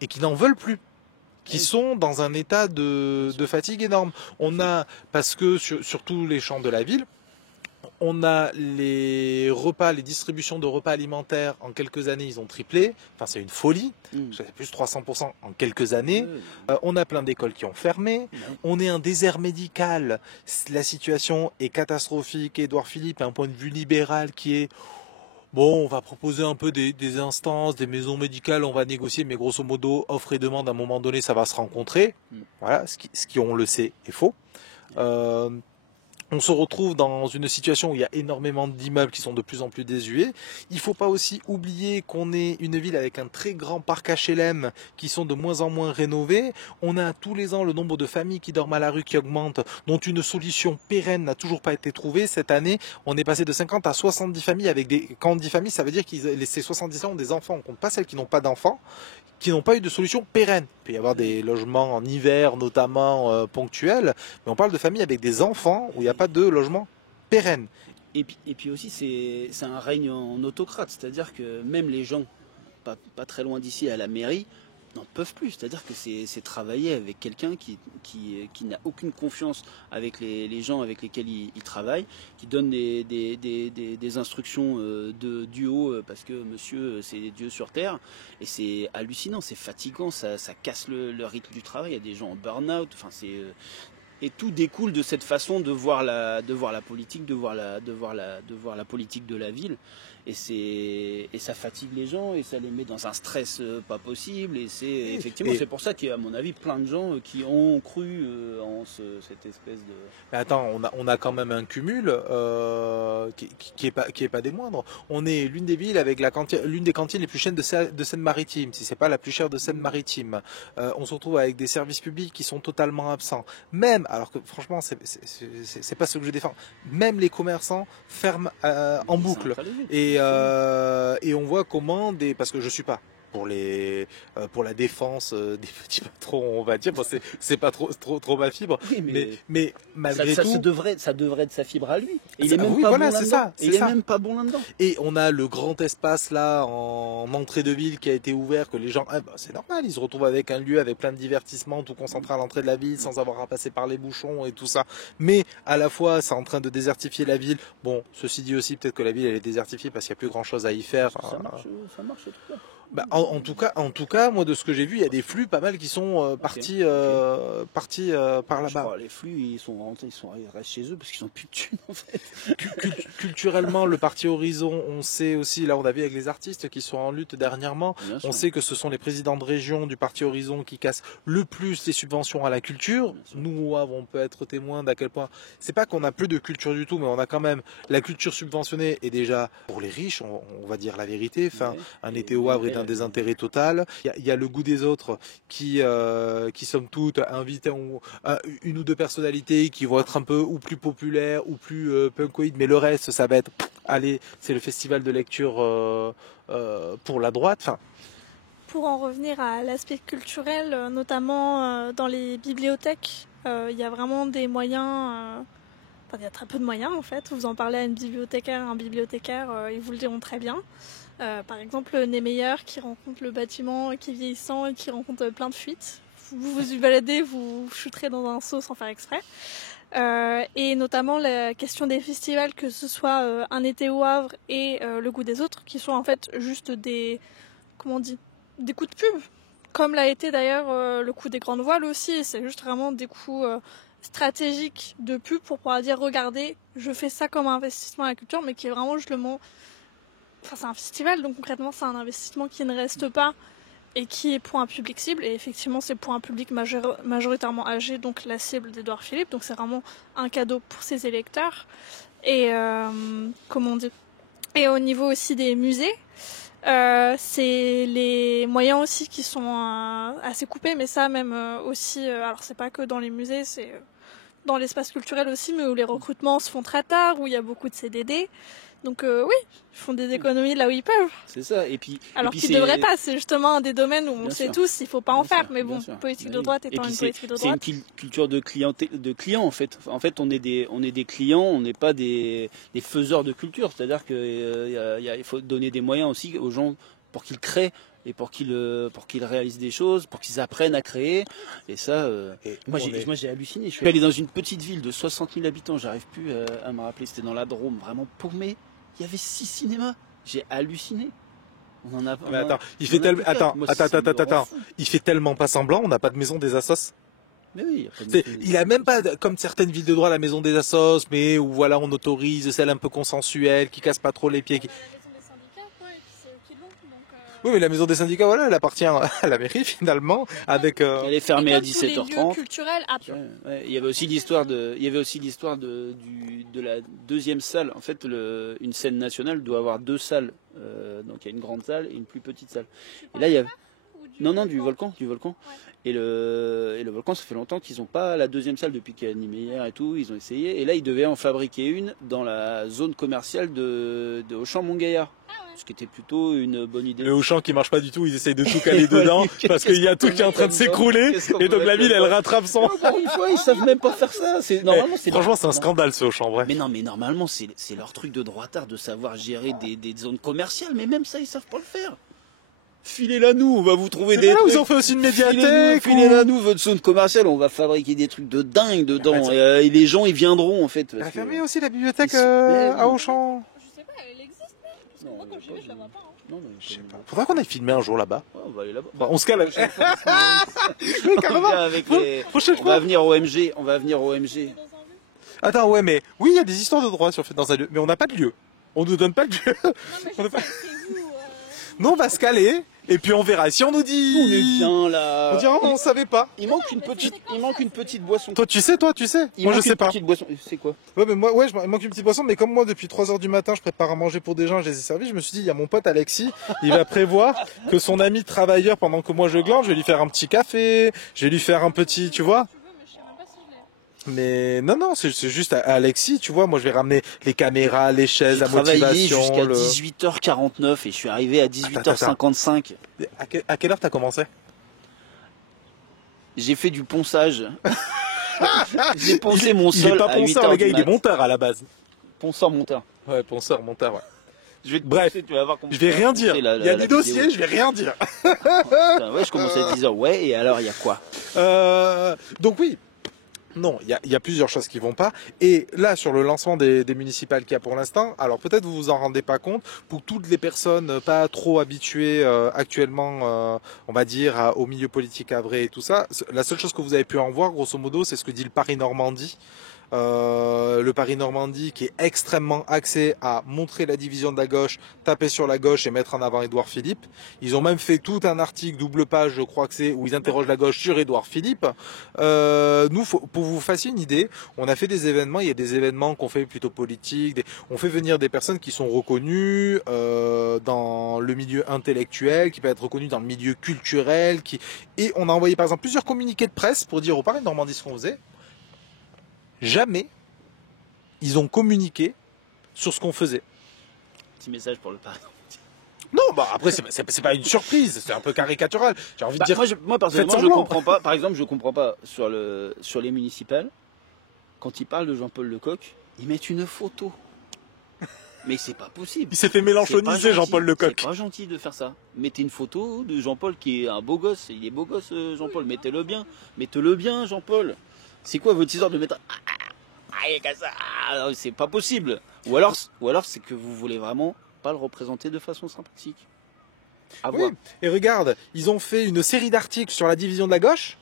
et qui n'en veulent plus, qui sont dans un état de fatigue énorme. On a, parce que sur tous les champs de la ville, on a les repas, les distributions de repas alimentaires en quelques années, ils ont triplé. Enfin, c'est une folie. C'est plus 300% en quelques années. On a plein d'écoles qui ont fermé. On est un désert médical. La situation est catastrophique. Édouard Philippe, un point de vue libéral qui est bon, on va proposer un peu des instances, des maisons médicales, on va négocier, mais grosso modo, offre et demande, à un moment donné, ça va se rencontrer. Voilà, ce qui on le sait, est faux. On se retrouve dans une situation où il y a énormément d'immeubles qui sont de plus en plus désuets. Il ne faut pas aussi oublier qu'on est une ville avec un très grand parc HLM qui sont de moins en moins rénovés. On a tous les ans le nombre de familles qui dorment à la rue qui augmente, dont une solution pérenne n'a toujours pas été trouvée. Cette année, on est passé de 50 à 70 familles avec des... Quand on dit famille, ça veut dire que ces 70 ans ont des enfants. On ne compte pas celles qui n'ont pas d'enfants, qui n'ont pas eu de solution pérenne. Il peut y avoir des logements en hiver, notamment ponctuels, mais on parle de familles avec des enfants où il n'y a pas de logement pérenne. Et puis aussi, c'est un règne en autocrate, c'est-à-dire que même les gens, pas très loin d'ici, à la mairie, n'en peuvent plus. C'est-à-dire que c'est travailler avec quelqu'un qui n'a aucune confiance avec les gens avec lesquels il travaille, qui donne des instructions du haut parce que monsieur, c'est Dieu sur terre. Et c'est hallucinant, c'est fatigant, ça casse le rythme du travail. Il y a des gens en burn-out. Enfin, et tout découle de cette façon de voir la politique, de voir la politique de la ville. Et ça fatigue les gens et ça les met dans un stress pas possible. Et c'est pour ça qu'il y a, à mon avis, plein de gens qui ont cru en cette espèce de... Mais attends, on a quand même un cumul qui est pas des moindres. On est l'une des villes avec l'une des cantines les plus chères de Seine-Maritime, si c'est pas la plus chère de Seine-Maritime. On se retrouve avec des services publics qui sont totalement absents. Même, alors que franchement, c'est pas ce que je défends. Même les commerçants ferment en boucle. Et on voit comment parce que je suis pas pour la défense des petits patrons, on va dire, bon, c'est pas trop ma fibre, oui, mais malgré tout ça devrait être sa fibre à lui. Et il est même pas bon là-dedans. Il est même pas bon là-dedans. Et on a le grand espace là en entrée de ville qui a été ouvert, que les gens, c'est normal, ils se retrouvent avec un lieu avec plein de divertissements, tout concentré à l'entrée de la ville, sans avoir à passer par les bouchons et tout ça. Mais à la fois, c'est en train de désertifier la ville. Bon, ceci dit aussi, peut-être que la ville elle est désertifiée parce qu'il n'y a plus grand-chose à y faire. Ça marche tout ça. Bah, en tout cas, moi de ce que j'ai vu, il y a des flux pas mal qui sont partis par Je là-bas. crois, les flux, ils restent chez eux parce qu'ils ont plus de thunes en fait. Culturellement, le parti Horizon, on sait aussi, là on a vu avec les artistes qui sont en lutte dernièrement, Bien sûr. on sait que ce sont les présidents de région du parti Horizon qui cassent le plus les subventions à la culture. Bien sûr. Nous, on peut être témoins d'à quel point, c'est pas qu'on a peu de culture du tout, mais on a quand même la culture subventionnée et déjà pour les riches, on va dire la vérité, enfin, Ouais. un été au Havre est un désintérêt total. Il y a le goût des autres qui somme toute invitent une ou deux personnalités qui vont être un peu ou plus populaires ou plus punkoïdes, mais le reste ça va être allez, c'est le festival de lecture pour la droite. Enfin, Pour en revenir à l'aspect culturel, notamment dans les bibliothèques, il y a vraiment des moyens. Enfin, il y a très peu de moyens en fait. Vous en parlez à une bibliothécaire, un bibliothécaire, ils vous le diront très bien. Par exemple, Niemeyer qui rencontre le bâtiment qui est vieillissant et qui rencontre plein de fuites. Vous y baladez, vous shooterez dans un seau sans faire exprès. Et notamment la question des festivals, que ce soit un été au Havre et le goût des autres, qui sont en fait juste des, comment on dit, des coups de pub, comme l'a été d'ailleurs le coup des grandes voiles aussi. C'est juste vraiment des coups stratégiques de pub pour pouvoir dire regardez, je fais ça comme un investissement à la culture, mais qui est vraiment juste le mot. Enfin, c'est un festival, donc concrètement c'est un investissement qui ne reste pas et qui est pour un public cible. Et effectivement c'est pour un public majoritairement âgé, donc la cible d'Édouard Philippe. Donc c'est vraiment un cadeau pour ses électeurs. Et comment on dit. Et au niveau aussi des musées. C'est les moyens aussi qui sont assez coupés, mais ça même aussi, alors c'est pas que dans les musées, c'est dans l'espace culturel aussi, mais où les recrutements se font très tard, où il y a beaucoup de CDD. Donc oui, ils font des économies là où ils peuvent. C'est ça. Et puis, Alors qu'ils ne devraient pas, c'est justement un des domaines où on Bien sait sûr. tous, il faut pas en Bien faire. sûr, Mais bien bon, sûr. politique Bah de oui. droite Et étant puis une politique de c'est une droite. culture de clients en fait. En fait, on est des clients, on n'est pas des faiseurs de culture. C'est-à-dire qu'il faut donner des moyens aussi aux gens pour qu'ils créent et pour qu'ils réalisent des choses, pour qu'ils apprennent à créer. Et ça, moi j'ai halluciné. Je suis allé dans une petite ville de 60 000 habitants, j'arrive plus à me rappeler, c'était dans la Drôme, vraiment paumé. Il y avait 6 cinémas. J'ai halluciné. On en a. mais attends, il fait tellement pas semblant, on n'a pas de maison des assos. Mais oui, après, Il a même pas, comme certaines villes de droit, la maison des assos, mais où voilà, on autorise celle un peu consensuelle, qui casse pas trop les pieds. La maison des syndicats, quoi, et puis c'est eux qui l'ont. Donc, Oui, mais la maison des syndicats, voilà, elle appartient à la mairie finalement, avec. elle est fermée à tous les lieux 17h30. culturels, Ouais, il y avait aussi l'histoire de la deuxième salle. En fait, une scène nationale doit avoir deux salles. Donc il y a une grande salle et une plus petite salle. Et là, il y a non, du volcan. Ouais. Et le volcan, ça fait longtemps qu'ils n'ont pas la deuxième salle depuis qu'il y a Niemeyer et tout. Ils ont essayé. Et là, ils devaient en fabriquer une dans la zone commerciale de Auchan-Montgaillard. Ce qui était plutôt une bonne idée. Le Auchan qui marche pas du tout, ils essayent de tout caler dedans parce qu'il y a tout qui est en train de s'écrouler et donc la ville elle rattrape son. Encore une fois, ils savent même pas faire ça. Franchement, c'est un scandale ce Auchan, bref. Mais non, mais normalement, c'est leur truc de droitard de savoir gérer des zones commerciales, mais même ça, ils savent pas le faire. Filez-la nous, on va vous trouver des trucs. Vous en faites aussi une médiathèque. Filez-la nous, votre zone commerciale, on va fabriquer des trucs de dingue dedans. Et les gens, ils viendront, en fait. Elle a fermé aussi la bibliothèque Mais à Auchan. Je sais pas, elle existe même. Parce que moi, quand j'y vais, je la vois pas. Non, mais Je sais pas. Faudra qu'on aille filmer un jour là-bas. Ouais, on va aller là-bas. On se cale. Carrément. Prochaine On fois. va venir au MG. On va venir au MG. Attends, ouais, mais oui, il y a des histoires de droit sur fait dans un lieu, mais on n'a pas de lieu. On nous donne pas de lieu. Non, mais On je est pas- sais, c'est vous. Nous, on va se caler et puis on verra. Si on nous dit. On est bien là. On dira, on savait pas. Il manque une petite boisson. Toi, tu sais. Il Moi, je manque sais une pas. petite boisson. C'est quoi? Ouais, mais moi, il manque une petite boisson, mais comme moi, depuis 3h du matin, je prépare à manger pour des gens, je les ai servis, je me suis dit, il y a mon pote Alexis, il va prévoir que son ami travailleur, pendant que moi je glande, je vais lui faire un petit café, je vais lui faire un petit, tu vois. Tu veux, mais je sais même pas si je l'ai. Mais non, c'est juste à Alexis, tu vois, moi je vais ramener les caméras, les chaises, J'ai la travaillé motivation. jusqu'à 18h49 et je suis arrivé à 18h55. À quelle heure t'as commencé? J'ai fait du ponçage. J'ai poncé mon Il est sol pas à ponceur, 8h les gars, du il est mat. monteur à la base. Ponceur monteur. Ouais, monteur, ouais. Je vais te Bref, poncer, tu vas voir comment je vais rien dire. poncer Il y a des dossiers, je vais rien dire. Putain, ouais, je commence à 10h. Ouais, et alors il y a quoi? Donc oui. Non, il y a plusieurs choses qui vont pas. Et là, sur le lancement des municipales qu'il y a pour l'instant, alors peut-être vous vous en rendez pas compte, pour toutes les personnes pas trop habituées actuellement, on va dire, au milieu politique à vrai et tout ça, la seule chose que vous avez pu en voir, grosso modo, c'est ce que dit le Paris-Normandie. Le Paris-Normandie qui est extrêmement axé à montrer la division de la gauche, taper sur la gauche et mettre en avant Édouard Philippe. Ils ont même fait tout un article double page, je crois que c'est, où ils interrogent la gauche sur Édouard Philippe. Nous, pour vous fassiez une idée, on a fait des événements, il y a des événements qu'on fait plutôt politiques, on fait venir des personnes qui sont reconnues dans le milieu intellectuel, qui peuvent être reconnues dans le milieu culturel, et on a envoyé par exemple plusieurs communiqués de presse pour dire au Paris-Normandie ce qu'on faisait. Jamais ils ont communiqué sur ce qu'on faisait. Petit message pour le Paris. Non, bah après c'est pas une surprise, c'est un peu caricatural. J'ai envie de dire. Moi personnellement, je comprends pas. Par exemple, je comprends pas sur les municipales. Quand ils parlent de Jean-Paul Lecoq, ils mettent une photo. Mais c'est pas possible. Il s'est fait mélanchoniser Jean-Paul Lecoq. C'est pas gentil de faire ça. Mettez une photo de Jean-Paul qui est un beau gosse. Il est beau gosse, Jean-Paul. Mettez-le bien, Jean-Paul. C'est quoi votre histoire de mettre c'est pas possible. Ou alors c'est que vous voulez vraiment pas le représenter de façon sympathique. À voir. Et regarde, ils ont fait une série d'articles sur la division de la gauche.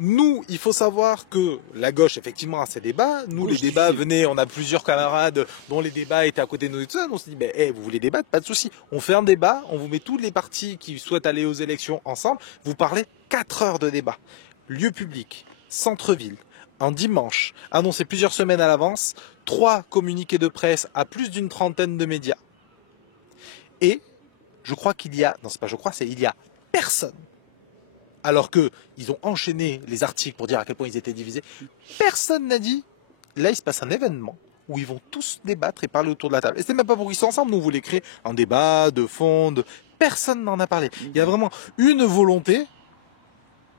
Nous, il faut savoir que la gauche, effectivement, a ses débats. Nous, les débats, venez, on a plusieurs camarades dont les débats étaient à côté de nous et tout ça. On se dit, vous voulez débattre, pas de souci. On fait un débat, on vous met tous les partis qui souhaitent aller aux élections ensemble. Vous parlez 4 heures de débat. Lieu public, centre-ville, un dimanche, annoncé plusieurs semaines à l'avance, 3 communiqués de presse à plus d'une trentaine de médias. Et je crois qu'il y a, non c'est pas je crois, c'est il y a personne. Alors que ils ont enchaîné les articles pour dire à quel point ils étaient divisés. Personne n'a dit, là il se passe un événement où ils vont tous débattre et parler autour de la table. Et c'est même pas pour qu'ils soient ensemble, nous on voulait créer un débat de fond, personne n'en a parlé. Il y a vraiment une volonté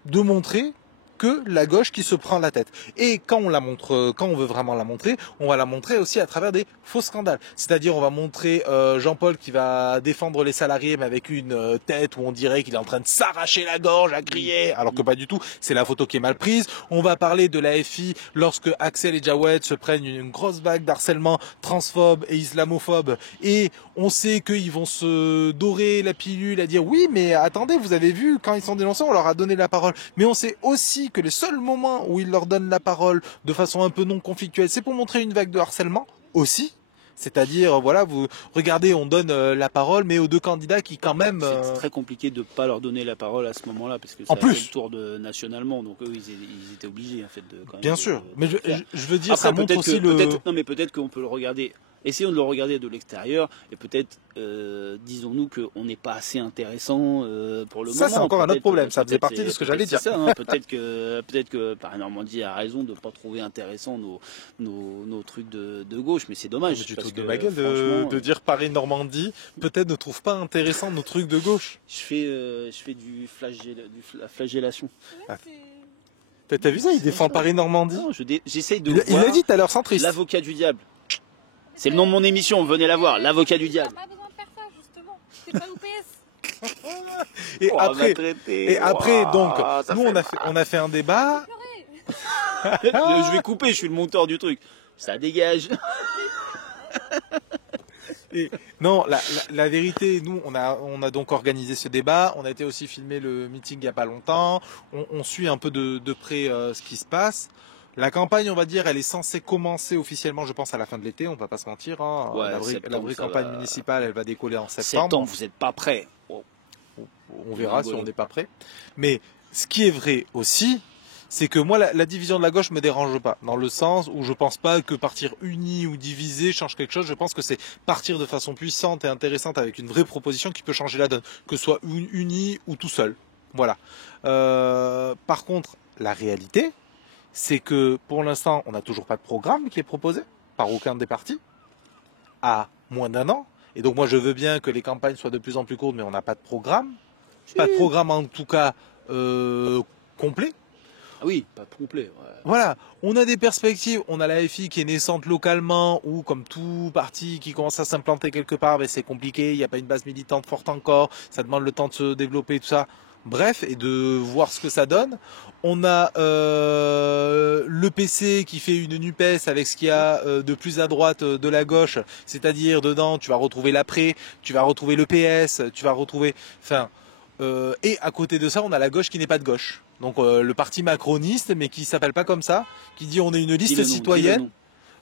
de montrer que la gauche qui se prend la tête. Et quand on la montre, quand on veut vraiment la montrer, on va la montrer aussi à travers des faux scandales. C'est-à-dire on va montrer Jean-Paul qui va défendre les salariés mais avec une tête où on dirait qu'il est en train de s'arracher la gorge à crier, alors que pas du tout, c'est la photo qui est mal prise. On va parler de la FI lorsque Axel et Jawed se prennent une grosse vague d'harcèlement transphobe et islamophobe et on sait qu'ils vont se dorer la pilule à dire oui mais attendez, vous avez vu, quand ils sont dénoncés on leur a donné la parole. Mais on sait aussi que les seuls moments où ils leur donnent la parole de façon un peu non conflictuelle, c'est pour montrer une vague de harcèlement aussi. C'est-à-dire, voilà, vous regardez, on donne la parole, mais aux 2 candidats qui quand même... C'est très compliqué de ne pas leur donner la parole à ce moment-là, parce que ça a fait le tour nationalement, donc eux, ils étaient obligés, en fait, de quand même... Bien sûr, mais je veux dire, après, ça montre aussi Non, mais peut-être qu'on peut le regarder... Essayons de le regarder de l'extérieur et peut-être, disons-nous qu'on n'est pas assez intéressant pour le moment. Ça, c'est encore un autre problème. Ça faisait partie de ce que j'allais dire. C'est ça, hein, peut-être que Paris-Normandie a raison de ne pas trouver intéressant nos trucs de gauche, mais c'est dommage. Tu te de ma gueule de dire Paris-Normandie, peut-être ne trouve pas intéressant nos trucs de gauche. Je fais la flagellation. T'as vu ça? Il défend Paris-Normandie. Non, j'essaye de. Il l'a dit tout à l'heure, centriste. L'avocat du diable. C'est le nom de mon émission, venez la voir, l'avocat du diable. On a besoin de faire ça, justement. C'est pas l'OPS. Et après, donc, nous, on a fait un débat. Je vais couper, je suis le monteur du truc. Ça dégage. Non, la vérité, nous, on a donc organisé ce débat. On a été aussi filmer le meeting il n'y a pas longtemps. On suit un peu de près ce qui se passe. La campagne, on va dire, elle est censée commencer officiellement, je pense, à la fin de l'été, on va pas se mentir. Hein. Ouais, la vraie campagne municipale, elle va décoller en septembre. Septembre, vous n'êtes pas prêts. On verra si on n'est pas prêt. Mais ce qui est vrai aussi, c'est que moi, la division de la gauche me dérange pas. Dans le sens où je pense pas que partir uni ou divisé change quelque chose. Je pense que c'est partir de façon puissante et intéressante avec une vraie proposition qui peut changer la donne. Que ce soit uni ou tout seul. Voilà. Par contre, la réalité, c'est que pour l'instant, on n'a toujours pas de programme qui est proposé par aucun des partis à moins d'1 an. Et donc moi, je veux bien que les campagnes soient de plus en plus courtes, mais on n'a pas de programme. Pas de programme en tout cas complet. Ah oui, pas complet. Ouais. Voilà, on a des perspectives. On a la FI qui est naissante localement, ou comme tout parti qui commence à s'implanter quelque part, mais c'est compliqué. Il n'y a pas une base militante forte encore. Ça demande le temps de se développer, tout ça. bref, et de voir ce que ça donne. On a le PC qui fait une NUPES avec ce qu'il y a de plus à droite de la gauche, c'est-à-dire dedans tu vas retrouver l'après, tu vas retrouver le PS, tu vas retrouver... et à côté de ça, on a la gauche qui n'est pas de gauche. Donc le parti macroniste, mais qui s'appelle pas comme ça, qui dit on est une liste citoyenne.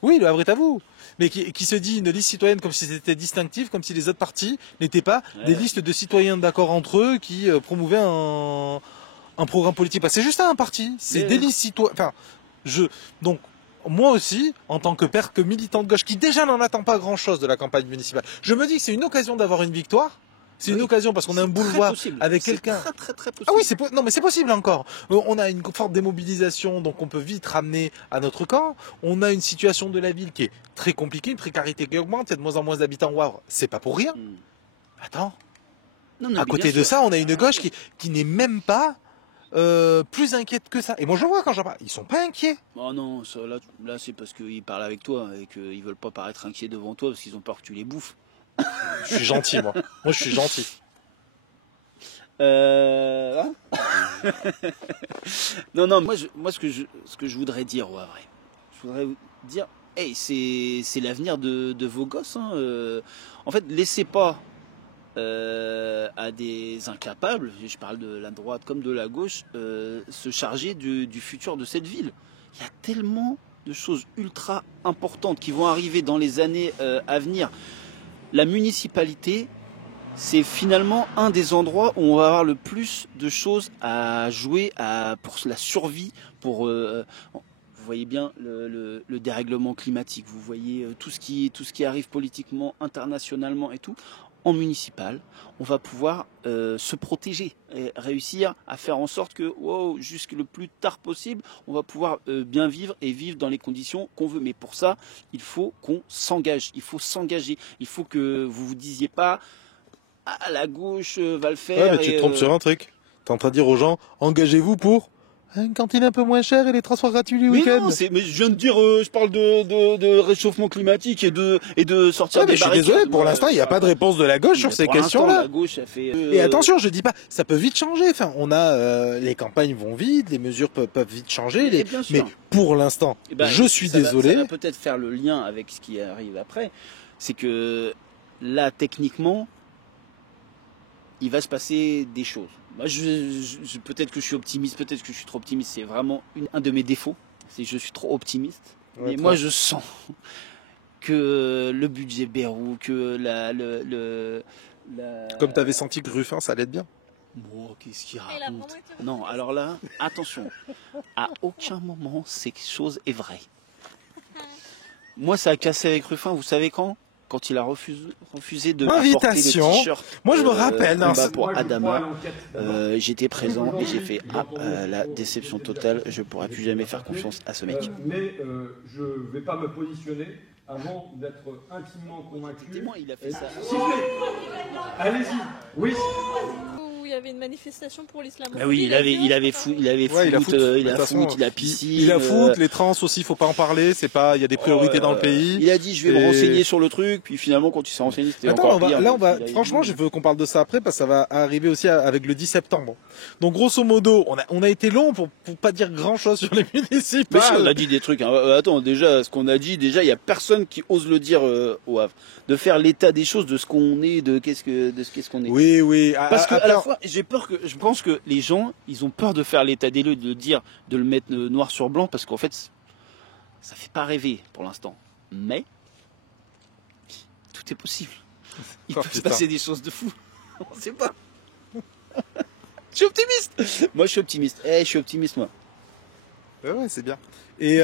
Oui, le Havre est à vous. Mais qui se dit une liste citoyenne comme si c'était distinctif, comme si les autres partis n'étaient pas des listes de citoyens d'accord entre eux qui promouvaient un programme politique. C'est juste un parti. C'est des listes citoyennes. Donc, moi aussi, en tant que père, que militant de gauche, qui déjà n'en attend pas grand-chose de la campagne municipale, je me dis que c'est une occasion d'avoir une victoire. C'est une occasion parce qu'on a un boulevard avec quelqu'un. Très possible. Ah oui, non mais c'est possible encore. On a une forte démobilisation, donc on peut vite ramener à notre camp. On a une situation de la ville qui est très compliquée, une précarité qui augmente, il y a de moins en moins d'habitants au Havre. C'est pas pour rien. Attends. À côté de ça, on a une gauche qui n'est même pas plus inquiète que ça. Et moi je vois quand j'en parle, ils sont pas inquiets. Oh non, ça, là c'est parce qu'ils parlent avec toi et qu'ils veulent pas paraître inquiets devant toi parce qu'ils ont peur que tu les bouffes. Je suis gentil, moi. Moi, je suis gentil. Non, moi, ce que je voudrais dire, ouais, vrai. Je voudrais dire, hey, c'est l'avenir de vos gosses. Hein. En fait, laissez pas à des incapables, je parle de la droite comme de la gauche, se charger du futur de cette ville. Il y a tellement de choses ultra importantes qui vont arriver dans les années à venir. La municipalité, c'est finalement un des endroits où on va avoir le plus de choses à jouer pour la survie, vous voyez bien le dérèglement climatique, vous voyez tout ce qui arrive politiquement, internationalement et tout. En municipal, on va pouvoir se protéger et réussir à faire en sorte que jusque le plus tard possible, on va pouvoir bien vivre et vivre dans les conditions qu'on veut. Mais pour ça, il faut qu'on s'engage, il faut s'engager. Il faut que vous vous disiez pas « Ah, la gauche va le faire ». Ouais, mais tu te trompes sur un truc. Tu es en train de dire aux gens « Engagez-vous pour une cantine un peu moins chère et les transports gratuits les week-ends ». Mais je viens de dire, je parle de réchauffement climatique et de sortir des barricades. Je suis désolé, pour l'instant, il n'y a pas de réponse de la gauche sur ces questions-là. La gauche a fait, Et attention, je dis pas, ça peut vite changer. Enfin, on a les campagnes vont vite, les mesures peuvent vite changer. Mais pour l'instant, je suis désolé. Ça va peut-être faire le lien avec ce qui arrive après. C'est que là, techniquement, il va se passer des choses. Moi, peut-être que je suis optimiste, peut-être que je suis trop optimiste. C'est vraiment un de mes défauts. C'est que je suis trop optimiste. Mais moi, je sens que le budget Bayrou, que Comme tu avais senti que Ruffin, ça allait être bien. Oh, qu'est-ce qu'il raconte? Non, alors là, attention. À aucun moment, cette chose est vraie. Moi, ça a cassé avec Ruffin, vous savez quand il a refusé de porter le t-shirt. Moi, je me rappelle. Pour Adama, j'étais présent et j'ai fait la déception totale. Je pourrais plus jamais faire confiance à ce mec. Mais je vais pas me positionner avant d'être intimement convaincu. Témoin, il a fait ça. Allez-y. Oui. Il y avait une manifestation pour l'islamophobie. Ah oui, il avait foot, il a piscine. Il a foot, les trans aussi, faut pas en parler, c'est pas, il y a des priorités dans le pays. Il a dit je vais me renseigner sur le truc, puis finalement quand il s'est renseigné, c'était encore pire. Franchement, je veux qu'on parle de ça après parce que ça va arriver aussi avec le 10 septembre. Donc grosso modo, on a été long pour pas dire grand chose sur les municipales. Mais on a dit des trucs. Attends, déjà, ce qu'on a dit, il y a personne qui ose le dire au Havre. De faire l'état des choses, de ce qu'on est, de qu'est-ce qu'on est. Oui. Parce que à la fois, je pense que les gens, ils ont peur de faire l'état des lieux, de dire, de le mettre noir sur blanc, parce qu'en fait, ça fait pas rêver pour l'instant. Mais tout est possible. Il peut se passer des choses de fou. On sait pas. Je suis optimiste. Moi, je suis optimiste. Je suis optimiste, moi. Ouais, c'est bien. Et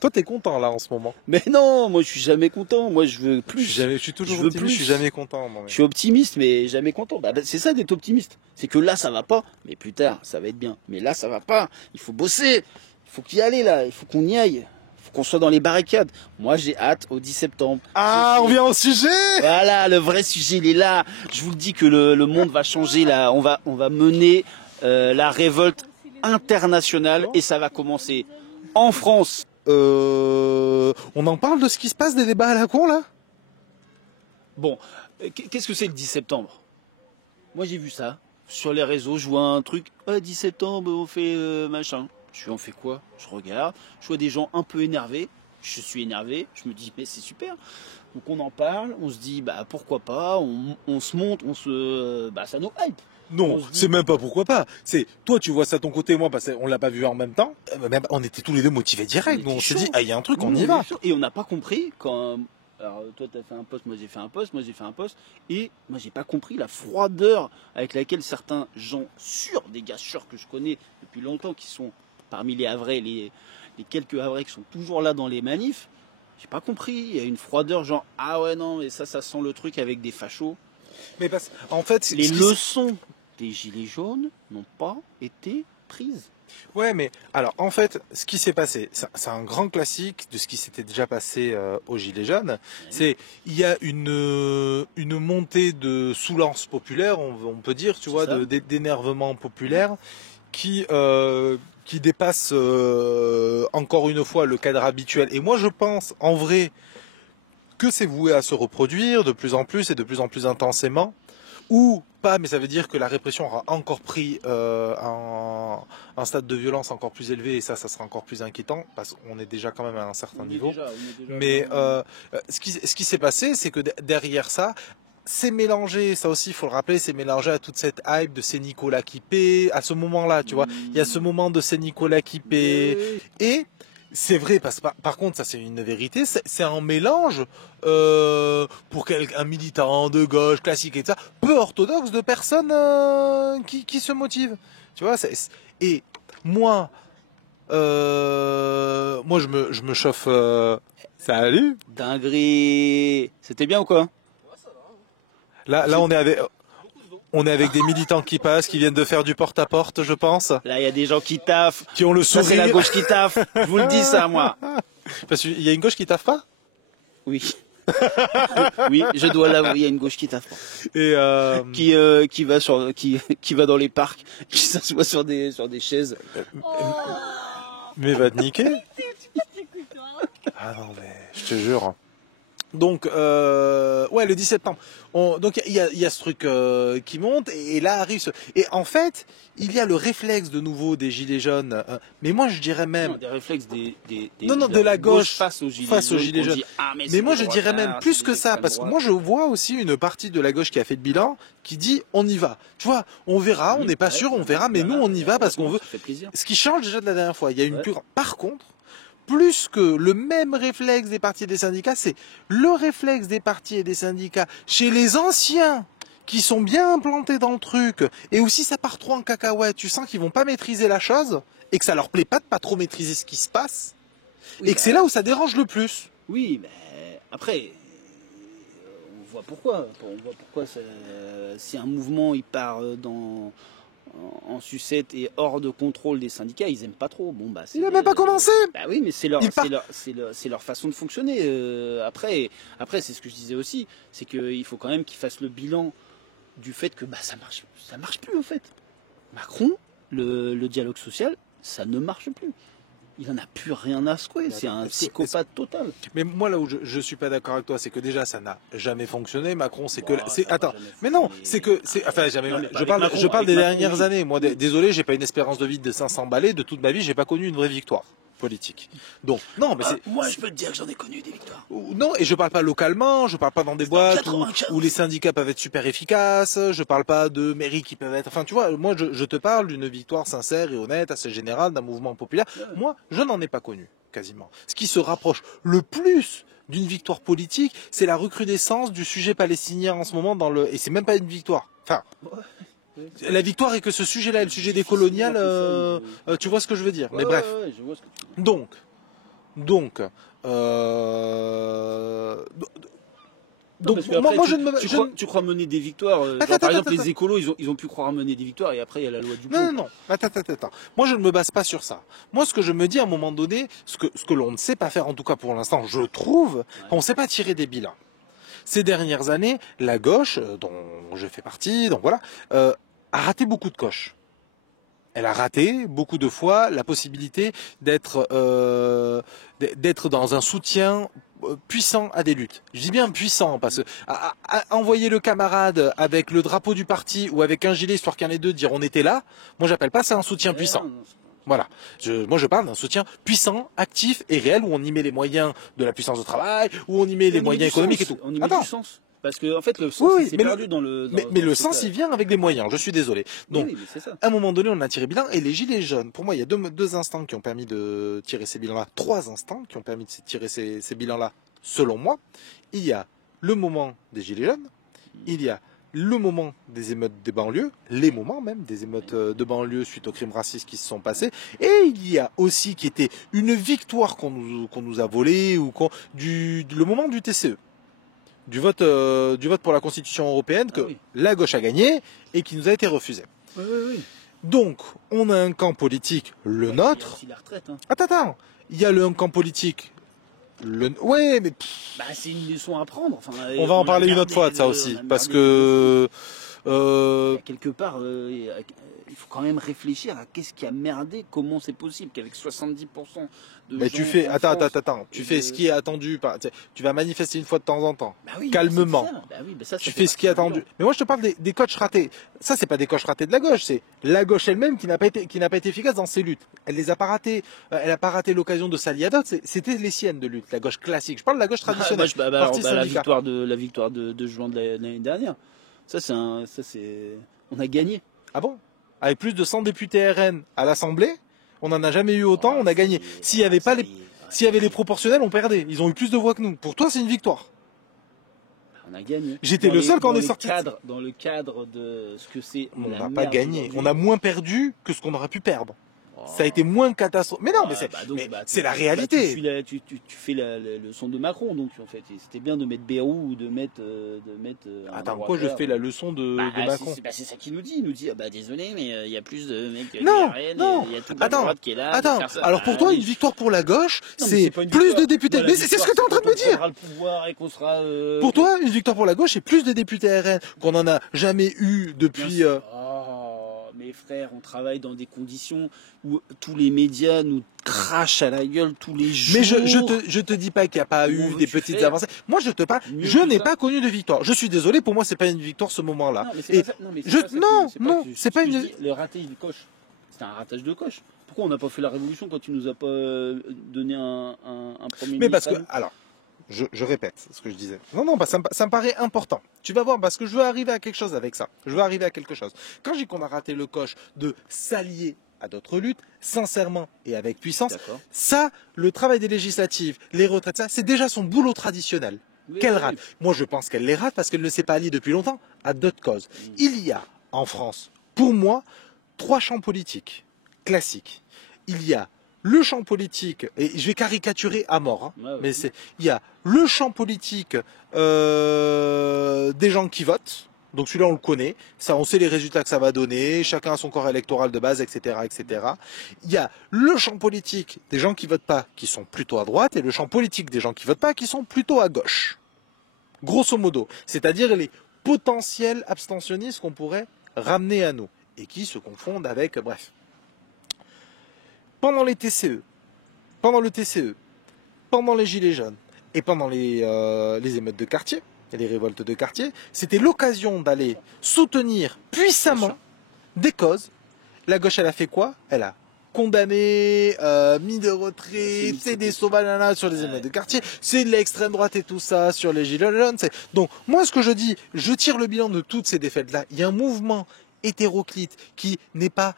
toi, t'es content là en ce moment? Mais non, moi je suis jamais content. Moi je veux plus. Je suis toujours optimiste. Je suis jamais content. Je suis optimiste, mais jamais content. C'est ça d'être optimiste. C'est que là ça va pas, mais plus tard ça va être bien. Mais là ça va pas. Il faut bosser. Il faut y aller là. Il faut qu'on y aille. Il faut qu'on soit dans les barricades. Moi j'ai hâte au 10 septembre. Ah, on vient au sujet. Voilà, le vrai sujet il est là. Je vous le dis que le monde va changer là. On va mener la révolte internationale et ça va commencer en France. On en parle de ce qui se passe des débats à la con là? Bon, qu'est-ce que c'est le 10 septembre? Moi j'ai vu ça sur les réseaux, je vois un truc, 10 septembre on fait machin. On fait quoi? Je regarde, je vois des gens un peu énervés, je suis énervé, je me dis mais c'est super. Donc on en parle, on se dit bah pourquoi pas, on se monte, ça nous hype. Non, c'est même pas pourquoi pas. C'est toi tu vois ça de ton côté, moi parce qu'on l'a pas vu en même temps. Même, on était tous les deux motivés direct. Donc on s'est dit il y a un truc, on y va. Et on n'a pas compris quand. Alors toi t'as fait un post, moi j'ai fait un post, et moi j'ai pas compris la froideur avec laquelle certains gens sûrs, des gars sûrs que je connais depuis longtemps, qui sont parmi les Havrais, les quelques Havrais qui sont toujours là dans les manifs, j'ai pas compris. Il y a une froideur genre ah ouais non mais ça sent le truc avec des fachos. Mais en fait les leçons des gilets jaunes n'ont pas été prises. Ouais, mais alors en fait, ce qui s'est passé, c'est un grand classique de ce qui s'était déjà passé aux Gilets jaunes. C'est il y a une montée de soulance populaire, on peut dire, tu vois, d'énervement populaire qui dépasse encore une fois le cadre habituel. Et moi, je pense en vrai que c'est voué à se reproduire de plus en plus et de plus en plus intensément. Ou pas, mais ça veut dire que la répression aura encore pris un stade de violence encore plus élevé, et ça sera encore plus inquiétant, parce qu'on est déjà quand même à un certain niveau. Mais ce qui s'est passé, c'est que derrière ça, c'est mélangé, ça aussi il faut le rappeler, c'est mélangé à toute cette hype de c'est Nicolas qui paie, à ce moment-là, tu vois, il y a ce moment de c'est Nicolas qui paie, et c'est vrai, parce que par contre, ça c'est une vérité, c'est un mélange pour un militant de gauche classique et tout ça, peu orthodoxe de personnes qui se motivent. Tu vois, et moi, je me chauffe. Salut. Dinguerie. C'était bien ou quoi? Là, on est avec des militants qui passent, qui viennent de faire du porte-à-porte, je pense. Là, il y a des gens qui taffent. Qui ont le sourire. Ça, c'est la gauche qui taffe. Je vous le dis, ça, moi. Parce qu'il y a une gauche qui taffe pas? Oui. Oui, je dois l'avouer, il y a une gauche qui taffe pas. Et qui va dans les parcs, qui s'assoit sur des chaises. Mais va te niquer. Ah non, mais je te jure. Donc, ouais, le 10 septembre. Donc, il y a ce truc qui monte, et là arrive Et en fait, il y a le réflexe de nouveau des Gilets jaunes. Mais moi, je dirais même... Non, des réflexes de la gauche face aux Gilets jaunes. Dit, ah, mais moi, je dirais même plus que ça, parce que moi, je vois aussi une partie de la gauche qui a fait le bilan, qui dit, on y va. Tu vois, on verra, on n'est pas sûr, on verra, mais nous, on y va parce qu'on veut... Ce qui change déjà de la dernière fois. Il y a une plus grande... Par contre, plus que le même réflexe des partis et des syndicats, c'est le réflexe des partis et des syndicats chez les anciens qui sont bien implantés dans le truc, et aussi ça part trop en cacahuète, tu sens qu'ils vont pas maîtriser la chose, et que ça leur plaît pas de pas trop maîtriser ce qui se passe, et que c'est là où ça dérange le plus. Oui, mais après, on voit pourquoi. Si un mouvement il part en sucette et hors de contrôle des syndicats, ils aiment pas trop. Bon, bah, il n'a même pas commencé. Bah oui, mais c'est leur façon de fonctionner. Après, c'est ce que je disais aussi, c'est qu'il faut quand même qu'ils fassent le bilan du fait que ça marche plus au fait. Macron, le dialogue social, ça ne marche plus. Il en a plus rien à secouer, c'est un psychopathe total. Mais moi là où je suis pas d'accord avec toi, c'est que déjà ça n'a jamais fonctionné. Macron, c'est que attends, mais non, c'est que enfin jamais. Non, je parle des dernières années. Moi, désolé, j'ai pas une espérance de vie de 500 balais de toute ma vie. J'ai pas connu une vraie victoire politique. Donc non, mais moi je peux te dire que j'en ai connu des victoires. Non, et je parle pas localement, je parle pas dans des boîtes où les syndicats peuvent être super efficaces, je parle pas de mairies qui peuvent être... Enfin tu vois, moi je te parle d'une victoire sincère et honnête, assez générale, d'un mouvement populaire. Moi, je n'en ai pas connu, quasiment. Ce qui se rapproche le plus d'une victoire politique, c'est la recrudescence du sujet palestinien en ce moment et c'est même pas une victoire. Enfin... La victoire est que ce sujet-là, le sujet des coloniales, tu vois ce que je veux dire. Mais bref. Ouais, je vois ce que tu veux dire. Donc, moi tu crois mener des victoires. Par exemple, les écolos, ils ont pu croire à mener des victoires, et après il y a la loi du pot. Non. Attends. Moi, je ne me base pas sur ça. Moi, ce que je me dis à un moment donné, ce que l'on ne sait pas faire, en tout cas pour l'instant, je trouve, on ne sait pas tirer des bilans. Ces dernières années, la gauche, dont je fais partie, donc voilà, a raté beaucoup de coches. Elle a raté beaucoup de fois la possibilité d'être dans un soutien puissant à des luttes. Je dis bien puissant, parce que envoyer le camarade avec le drapeau du parti ou avec un gilet, histoire qu'un des deux dire on était là, moi j'appelle pas ça un soutien puissant. Voilà. Moi je parle d'un soutien puissant, actif et réel, où on y met les moyens de la puissance de travail, où on y met les moyens économiques et tout. On y met du sens. Parce que en fait le sens s'est perdu dans le. Mais le sens il vient avec des moyens. Je suis désolé. Donc à un moment donné on a tiré bilan et les gilets jaunes. Pour moi il y a deux instants qui ont permis de tirer ces bilans-là, 3 instants qui ont permis de tirer ces bilans-là. Selon moi, il y a le moment des gilets jaunes, il y a le moment des émeutes des banlieues, les moments même des émeutes de banlieue suite aux crimes racistes qui se sont passés, et il y a aussi qui était une victoire qu'on nous a volée ou le moment du TCE. Du vote pour la Constitution européenne que la gauche a gagné et qui nous a été refusé. Oui. Donc, on a un camp politique, le nôtre. Il y a aussi la retraite. Hein. Attends. Il y a un camp politique. Ouais, mais. C'est une leçon à prendre. Enfin, on va en parler une autre fois de ça aussi. Parce que. Quelque part, il faut quand même réfléchir à qu'est-ce qui a merdé, comment c'est possible qu'avec 70% de mais gens tu fais, attends, tu fais ce qui est attendu, tu vas manifester une fois de temps en temps, oui, calmement. Ça, tu fais ce qui est attendu. Mais moi je te parle des coachs ratés. Ça c'est pas des coachs ratés de la gauche, c'est la gauche elle-même qui n'a pas été efficace dans ses luttes. Elle les a pas ratés. Elle a pas raté l'occasion de s'allier à d'autres. C'était les siennes de lutte, la gauche classique. Je parle de la gauche traditionnelle. La victoire de juin de l'année dernière. Ça on a gagné. Ah bon? Avec plus de 100 députés RN à l'Assemblée, on n'en a jamais eu autant, on a gagné. S'il y avait les proportionnels, on perdait. Ils ont eu plus de voix que nous. Pour toi, c'est une victoire. On a gagné. J'étais le seul quand on est sorti. Dans le cadre de ce que c'est. On n'a pas gagné. On a moins perdu que ce qu'on aurait pu perdre. Ça a été moins catastrophique. Mais non, c'est la réalité. Tu fais la leçon de Macron, donc en fait, c'était bien de mettre Bayrou ou de mettre. Attends, quoi je fais la leçon de Macron? C'est ça qu'il nous dit. Il nous dit désolé, mais il y a plus de mecs. Non. Il y a toute la droite qui est là. Attends. Alors pour toi, une victoire pour la gauche, c'est plus de députés. Mais c'est ce que tu es en train de me dire. Pour toi, une victoire pour la gauche, c'est plus de députés RN qu'on en a jamais eu depuis. Mes frères, on travaille dans des conditions où tous les médias nous crachent à la gueule tous les jours. Mais je te dis pas qu'il n'y a pas eu des petites avancées. Moi, je te parle. Je n'ai pas connu de victoire. Je suis désolé. Pour moi, c'est pas une victoire ce moment-là. Non, c'est pas une. Le raté de coche. C'était un ratage de coche. Pourquoi on n'a pas fait la révolution quand tu nous as pas donné un premier ministre? Mais parce que alors. Je répète ce que je disais. Non, ça me paraît important. Tu vas voir, parce que je veux arriver à quelque chose avec ça. Quand je dis qu'on a raté le coche de s'allier à d'autres luttes, sincèrement et avec puissance, ça, le travail des législatives, les retraites, ça, c'est déjà son boulot traditionnel. Qu'elle rate. Moi, je pense qu'elle les rate parce qu'elle ne s'est pas alliée depuis longtemps à d'autres causes. Il y a, en France, pour moi, 3 champs politiques classiques. Il y a le champ politique, et je vais caricaturer à mort, mais il y a le champ politique des gens qui votent, donc celui-là on le connaît, ça on sait les résultats que ça va donner, chacun a son corps électoral de base, etc., etc. Il y a le champ politique des gens qui votent pas, qui sont plutôt à droite, et le champ politique des gens qui votent pas, qui sont plutôt à gauche. Grosso modo, c'est-à-dire les potentiels abstentionnistes qu'on pourrait ramener à nous, et qui se confondent avec, bref. Pendant les TCE, pendant le TCE, pendant les Gilets jaunes et pendant les émeutes de quartier et les révoltes de quartier, c'était l'occasion d'aller soutenir puissamment des causes. La gauche, elle a fait quoi? Elle a condamné, mis de retrait, c'est des sauvages sur les émeutes de quartier, c'est de l'extrême droite et tout ça sur les Gilets jaunes. Donc moi, ce que je dis, je tire le bilan de toutes ces défaites-là. Il y a un mouvement hétéroclite qui n'est pas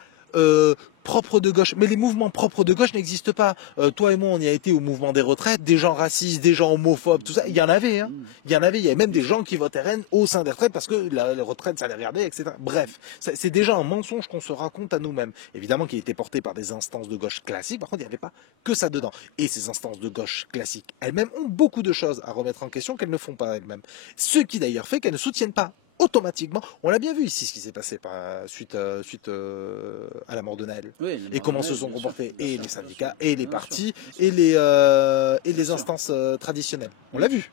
propre de gauche, mais les mouvements propres de gauche n'existent pas. Toi et moi, on y a été au mouvement des retraites, des gens racistes, des gens homophobes, tout ça. Il y en avait, il y avait même des gens qui votent RN au sein des retraites parce que les retraites, ça les regardait, etc. Bref, c'est déjà un mensonge qu'on se raconte à nous-mêmes. Évidemment, qui a été porté par des instances de gauche classiques. Par contre, il n'y avait pas que ça dedans. Et ces instances de gauche classiques elles-mêmes ont beaucoup de choses à remettre en question qu'elles ne font pas elles-mêmes. Ce qui d'ailleurs fait qu'elles ne soutiennent pas automatiquement, on l'a bien vu ici ce qui s'est passé suite à la mort de Naël, et comment se sont comportés et les syndicats et les partis et les instances traditionnelles. On l'a vu.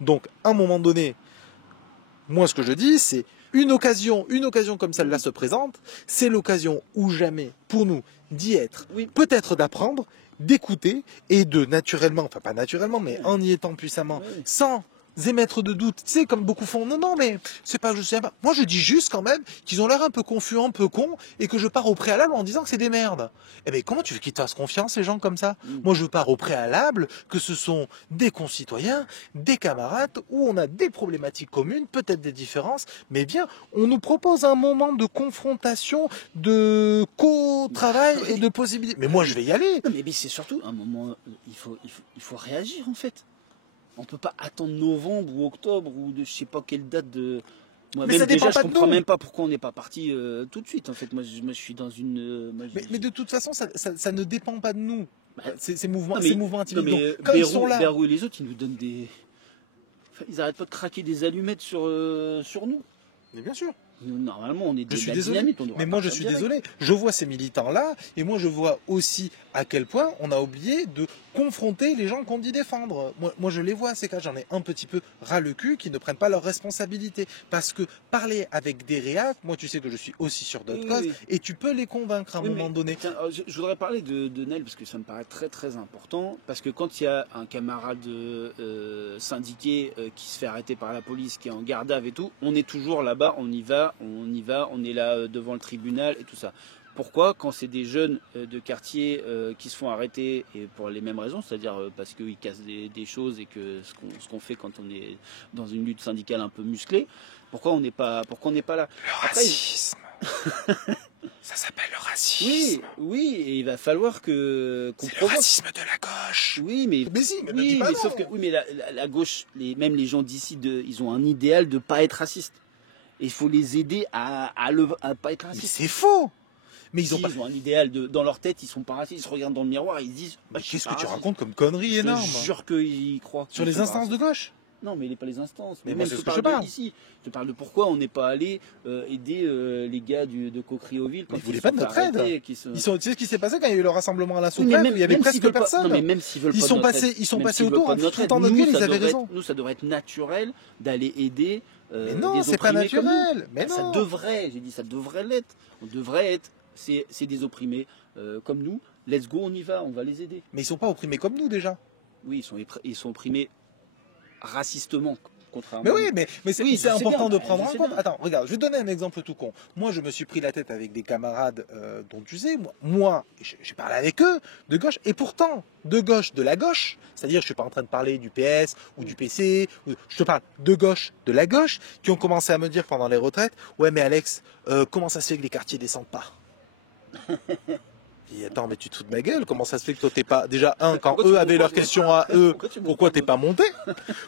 Donc à un moment donné, moi ce que je dis c'est une occasion comme celle-là se présente, c'est l'occasion ou jamais pour nous d'y être, peut-être d'apprendre d'écouter et de naturellement, enfin pas naturellement, mais en y étant puissamment, sans émettre de doute, tu sais, comme beaucoup font, non, mais c'est pas, je sais pas. Moi, je dis juste quand même qu'ils ont l'air un peu confus, un peu cons, et que je pars au préalable en disant que c'est des merdes. Eh ben, comment tu veux qu'ils te fassent confiance, ces gens comme ça? Moi, je pars au préalable que ce sont des concitoyens, des camarades, où on a des problématiques communes, peut-être des différences, mais bien, on nous propose un moment de confrontation, de co-travail et de possibilités. Mais moi, je vais y aller. Non, mais c'est surtout un moment, il faut réagir, en fait. On peut pas attendre novembre ou octobre ou de je sais pas quelle date de. Moi mais même déjà je comprends nous. même pas pourquoi on n'est pas parti tout de suite en fait. Moi je suis dans une. Mais de toute façon ça ne dépend pas de nous. Ces mouvements intimides. Non, mais quand ils sont là. Bérou et les autres ils nous donnent des. Enfin, ils arrêtent pas de craquer des allumettes sur nous. Mais bien sûr. Nous, normalement, on est je suis désolé, mais moi je suis désolé. Je vois ces militants-là, et moi je vois aussi à quel point on a oublié de confronter les gens qu'on dit défendre. Moi je les vois, ces cas, j'en ai un petit peu ras le cul qui ne prennent pas leurs responsabilités. Parce que parler avec des réacs, moi tu sais que je suis aussi sur d'autres causes, et tu peux les convaincre à un moment donné. Tiens, je voudrais parler de Nel, parce que ça me paraît très très important, parce que quand il y a un camarade syndiqué qui se fait arrêter par la police, qui est en garde à vue et tout, on est toujours là-bas, on y va, on est là devant le tribunal et tout ça. Pourquoi, quand c'est des jeunes de quartier qui se font arrêter, et pour les mêmes raisons, c'est-à-dire parce qu'ils cassent des choses et que ce qu'on fait quand on est dans une lutte syndicale un peu musclée, pourquoi on n'est pas là? Le racisme. Ça s'appelle le racisme. Oui, et il va falloir qu'on provoque. Le racisme de la gauche. Oui, mais si, mais oui, mais sauf que la gauche, même les gens d'ici, ils ont un idéal de pas être racistes. Et il faut les aider à pas être racistes. Mais c'est faux. Mais ils ont un idéal dans leur tête, ils sont pas racistes, ils se regardent dans le miroir, ils se disent qu'est-ce que tu racontes comme connerie énorme? Je jure qu'ils y croient. Sur les instances de gauche? Non, mais pas les instances. Mais moi, c'est ce que je parle. Ici. Je te parle de pourquoi on n'est pas allé aider les gars de Cocrioville quand ils voulaient pas de notre aide. Tu sais ce qui s'est passé quand il y a eu le rassemblement à la soupe, où il y avait presque personne. Non, mais même s'ils veulent pas notre aide. Ils sont passés autour en foutant notre gueule, ils avaient raison. Nous, ça devrait être naturel d'aller aider. Mais non, c'est pas naturel. Mais non. Ça devrait, j'ai dit, ça devrait l'être. On devrait être. C'est des opprimés comme nous. Let's go, on y va, on va les aider. Mais ils sont pas opprimés comme nous déjà. Oui, ils sont opprimés racistement. Mais oui, mais c'est important de prendre en compte. Attends, regarde, je vais te donner un exemple tout con. Moi, je me suis pris la tête avec des camarades dont tu sais, moi, j'ai parlé avec eux de gauche, et pourtant, de gauche, de la gauche, c'est-à-dire je suis pas en train de parler du PS ou du PC, je te parle de gauche, de la gauche, qui ont commencé à me dire pendant les retraites, ouais mais Alex, comment ça se fait que les quartiers descendent pas? Et attends, mais tu te fous de ma gueule, comment ça se fait que toi t'es pas... Déjà, quand eux avaient leurs questions à eux, pourquoi t'es pas monté?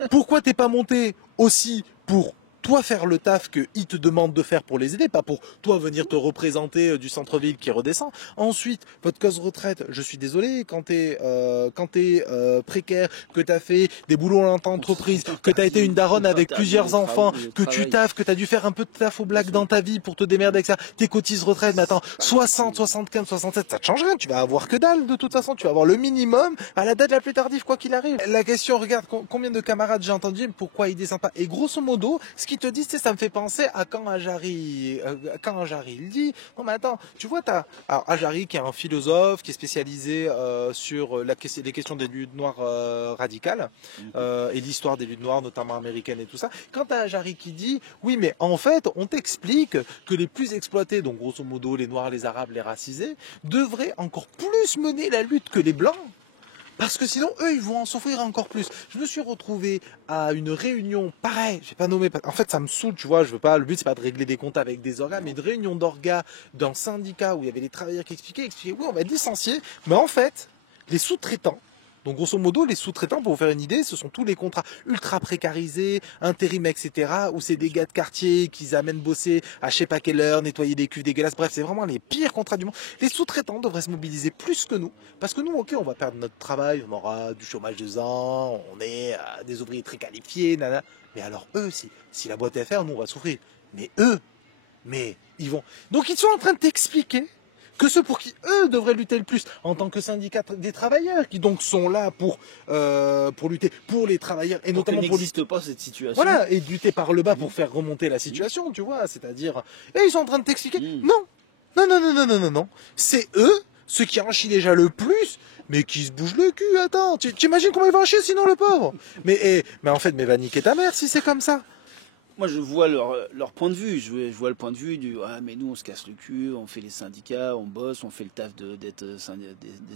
Pourquoi t'es pas monté aussi pour toi faire le taf qu'ils te demandent de faire pour les aider, pas pour toi venir te représenter du centre-ville qui redescend. Ensuite, votre cause retraite, je suis désolé, quand t'es précaire, que t'as fait des boulots en entreprise, que t'as été une daronne avec plusieurs enfants, que tu taffes, que t'as dû faire un peu de taf au black dans ta vie pour te démerder avec ça, tes cotises retraite, mais attends, 60, 75, 67, ça te change rien, tu vas avoir que dalle de toute façon, tu vas avoir le minimum à la date la plus tardive, quoi qu'il arrive. La question, regarde, combien de camarades j'ai entendu, pourquoi ils descendent pas? Et grosso modo, ce qui te dit, ça me fait penser à quand Ajari il dit, non mais attends, tu vois, alors Ajari qui est un philosophe, qui est spécialisé sur les questions des luttes noires radicales, et l'histoire des luttes noires, notamment américaines et tout ça, quand t'as Ajari qui dit, oui mais en fait, on t'explique que les plus exploités, donc grosso modo les noirs, les arabes, les racisés, devraient encore plus mener la lutte que les blancs, parce que sinon, eux, ils vont en souffrir encore plus. Je me suis retrouvé à une réunion, pareil, j'ai pas nommé, en fait, ça me saoule, tu vois, je veux pas, le but, c'est pas de régler des comptes avec des orgas, mais de réunion d'orgas d'un syndicat où il y avait les travailleurs qui expliquaient, oui, on va être licenciés, mais en fait, les sous-traitants, donc grosso modo, les sous-traitants, pour vous faire une idée, ce sont tous les contrats ultra précarisés, intérim, etc., où c'est des gars de quartier qu'ils amènent bosser à je sais pas quelle heure, nettoyer des cuves dégueulasses, bref, c'est vraiment les pires contrats du monde. Les sous-traitants devraient se mobiliser plus que nous, parce que nous, ok, on va perdre notre travail, on aura du chômage 2 ans, on est des ouvriers très qualifiés, nana. Mais alors eux, si la boîte est à faire, nous, on va souffrir. Mais eux, ils vont... Donc ils sont en train de t'expliquer que ceux pour qui eux devraient lutter le plus en tant que syndicat des travailleurs, qui donc sont là pour lutter pour les travailleurs et notamment pour n'existe pas cette situation. Voilà, et lutter par le bas pour faire remonter la situation, tu vois, c'est-à-dire et ils sont en train de t'expliquer non, c'est eux ceux qui en chient déjà le plus mais qui se bouge le cul, attends, tu imagines comment il va en chier sinon le pauvre. Mais en fait, mais va niquer ta mère si c'est comme ça. Moi, je vois leur point de vue. Je vois le point de vue du ah mais nous on se casse le cul, on fait les syndicats, on bosse, on fait le taf d'être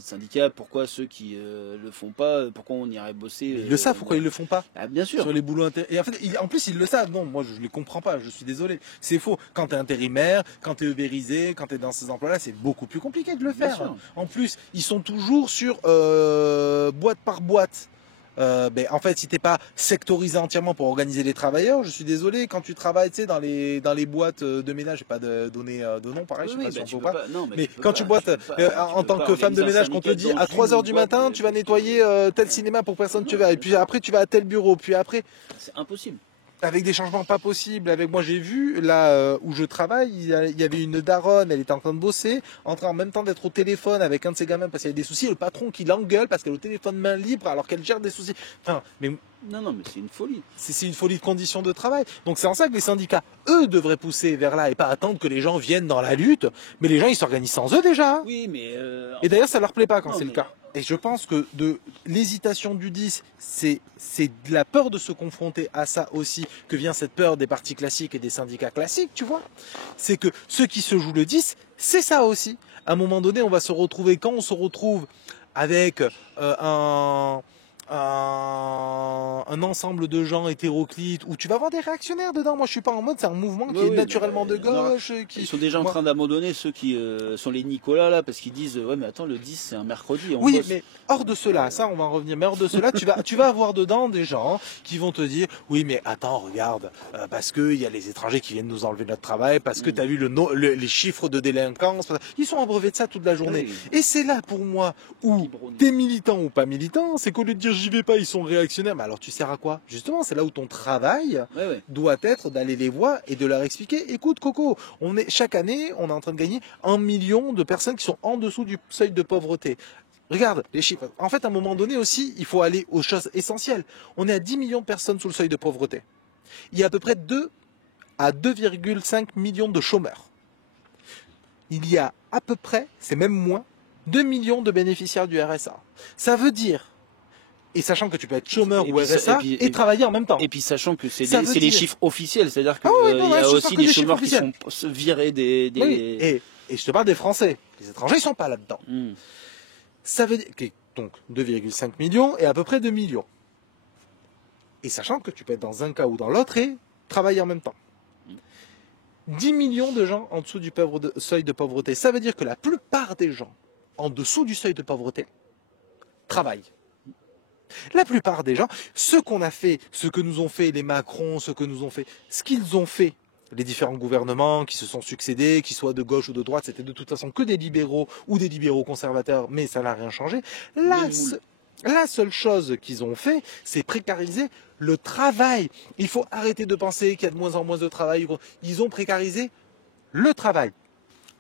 syndicat. Pourquoi ceux qui le font pas, pourquoi on irait bosser Ils le savent pourquoi ils le font pas. Ah, bien sûr. Sur les boulots et en fait, en plus ils le savent. Non, moi je les comprends pas. Je suis désolé. C'est faux. Quand t'es intérimaire, quand t'es ubérisé, quand t'es dans ces emplois-là, c'est beaucoup plus compliqué de le Bien faire. sûr. En plus, ils sont toujours sur boîte par boîte. En fait, si t'es pas sectorisé entièrement pour organiser les travailleurs, je suis désolé, quand tu travailles, tu sais, dans les boîtes de ménage, j'ai pas donné de nom, pareil, Oui, je sais pas bah, si on tu peut peux pas. non, Mais tu peux quand pas, tu boites en tant que femme de ménage, qu'on te dit à 3h du matin, tu vas nettoyer tel cinéma pour personne tu vas, et puis après tu vas à tel bureau, puis après. C'est impossible. Avec des changements pas possibles. Avec moi, j'ai vu là où je travaille, il y avait une daronne, elle était en train de bosser, en train en même temps d'être au téléphone avec un de ses gamins parce qu'il y a des soucis. Et le patron qui l'engueule parce qu'elle est au téléphone main libre alors qu'elle gère des soucis. Enfin, mais non, mais c'est une folie. c'est une folie de conditions de travail. Donc c'est en ça que les syndicats, eux, devraient pousser vers là et pas attendre que les gens viennent dans la lutte. Mais les gens, ils s'organisent sans eux déjà. Hein. Oui, mais Et d'ailleurs, ça leur plaît pas quand Non, c'est le mais- cas. Et je pense que de l'hésitation du 10, c'est de la peur de se confronter à ça aussi que vient cette peur des partis classiques et des syndicats classiques, tu vois. C'est que ceux qui se jouent le 10, c'est ça aussi. À un moment donné, on va se retrouver, quand on se retrouve avec un ensemble de gens hétéroclites où tu vas avoir des réactionnaires dedans. Moi, je suis pas en mode, c'est un mouvement qui est naturellement de gauche. Ils sont déjà en train d'abandonner ceux qui sont les Nicolas là parce qu'ils disent ouais mais attends le 10 c'est un mercredi. On Oui, bosse. mais hors de cela, ça on va en revenir, mais hors de cela, tu vas avoir dedans des gens qui vont te dire, oui mais attends, regarde, parce qu'il y a les étrangers qui viennent nous enlever notre travail, parce que tu as vu les chiffres de délinquance, ils sont abreuvés de ça toute la journée. Oui. Et c'est là pour moi où t'es militant ou pas militant, c'est qu'au lieu de dire j'y vais pas, ils sont réactionnaires, mais alors tu sers à quoi? Justement, c'est là où ton travail doit être d'aller les voir et de leur expliquer, écoute Coco, chaque année, on est en train de gagner 1 million de personnes qui sont en dessous du seuil de pauvreté. Regarde les chiffres. En fait, à un moment donné aussi, il faut aller aux choses essentielles. On est à 10 millions de personnes sous le seuil de pauvreté. Il y a à peu près 2 à 2,5 millions de chômeurs. Il y a à peu près, c'est même moins, 2 millions de bénéficiaires du RSA. Ça veut dire, et sachant que tu peux être chômeur ou RSA et travailler en même temps. Et puis sachant que c'est Ça veut les dire- chiffres officiels, c'est-à-dire qu'il Ah ouais, non, y a je aussi sors que des des chiffres chômeurs qui officiels. sont virés des... Oui, et je te parle des Français. Les étrangers, ils sont pas là-dedans. Ça veut dire, donc 2,5 millions et à peu près 2 millions. Et sachant que tu peux être dans un cas ou dans l'autre et travailler en même temps. 10 millions de gens en dessous du seuil de pauvreté. Ça veut dire que la plupart des gens en dessous du seuil de pauvreté travaillent. La plupart des gens, ce qu'on a fait, ce que nous ont fait les Macron, ce qu'ils ont fait, les différents gouvernements qui se sont succédés, qu'ils soient de gauche ou de droite, c'était de toute façon que des libéraux ou des libéraux conservateurs, mais ça n'a rien changé. La seule chose qu'ils ont fait, c'est précariser le travail. Il faut arrêter de penser qu'il y a de moins en moins de travail. Ils ont précarisé le travail.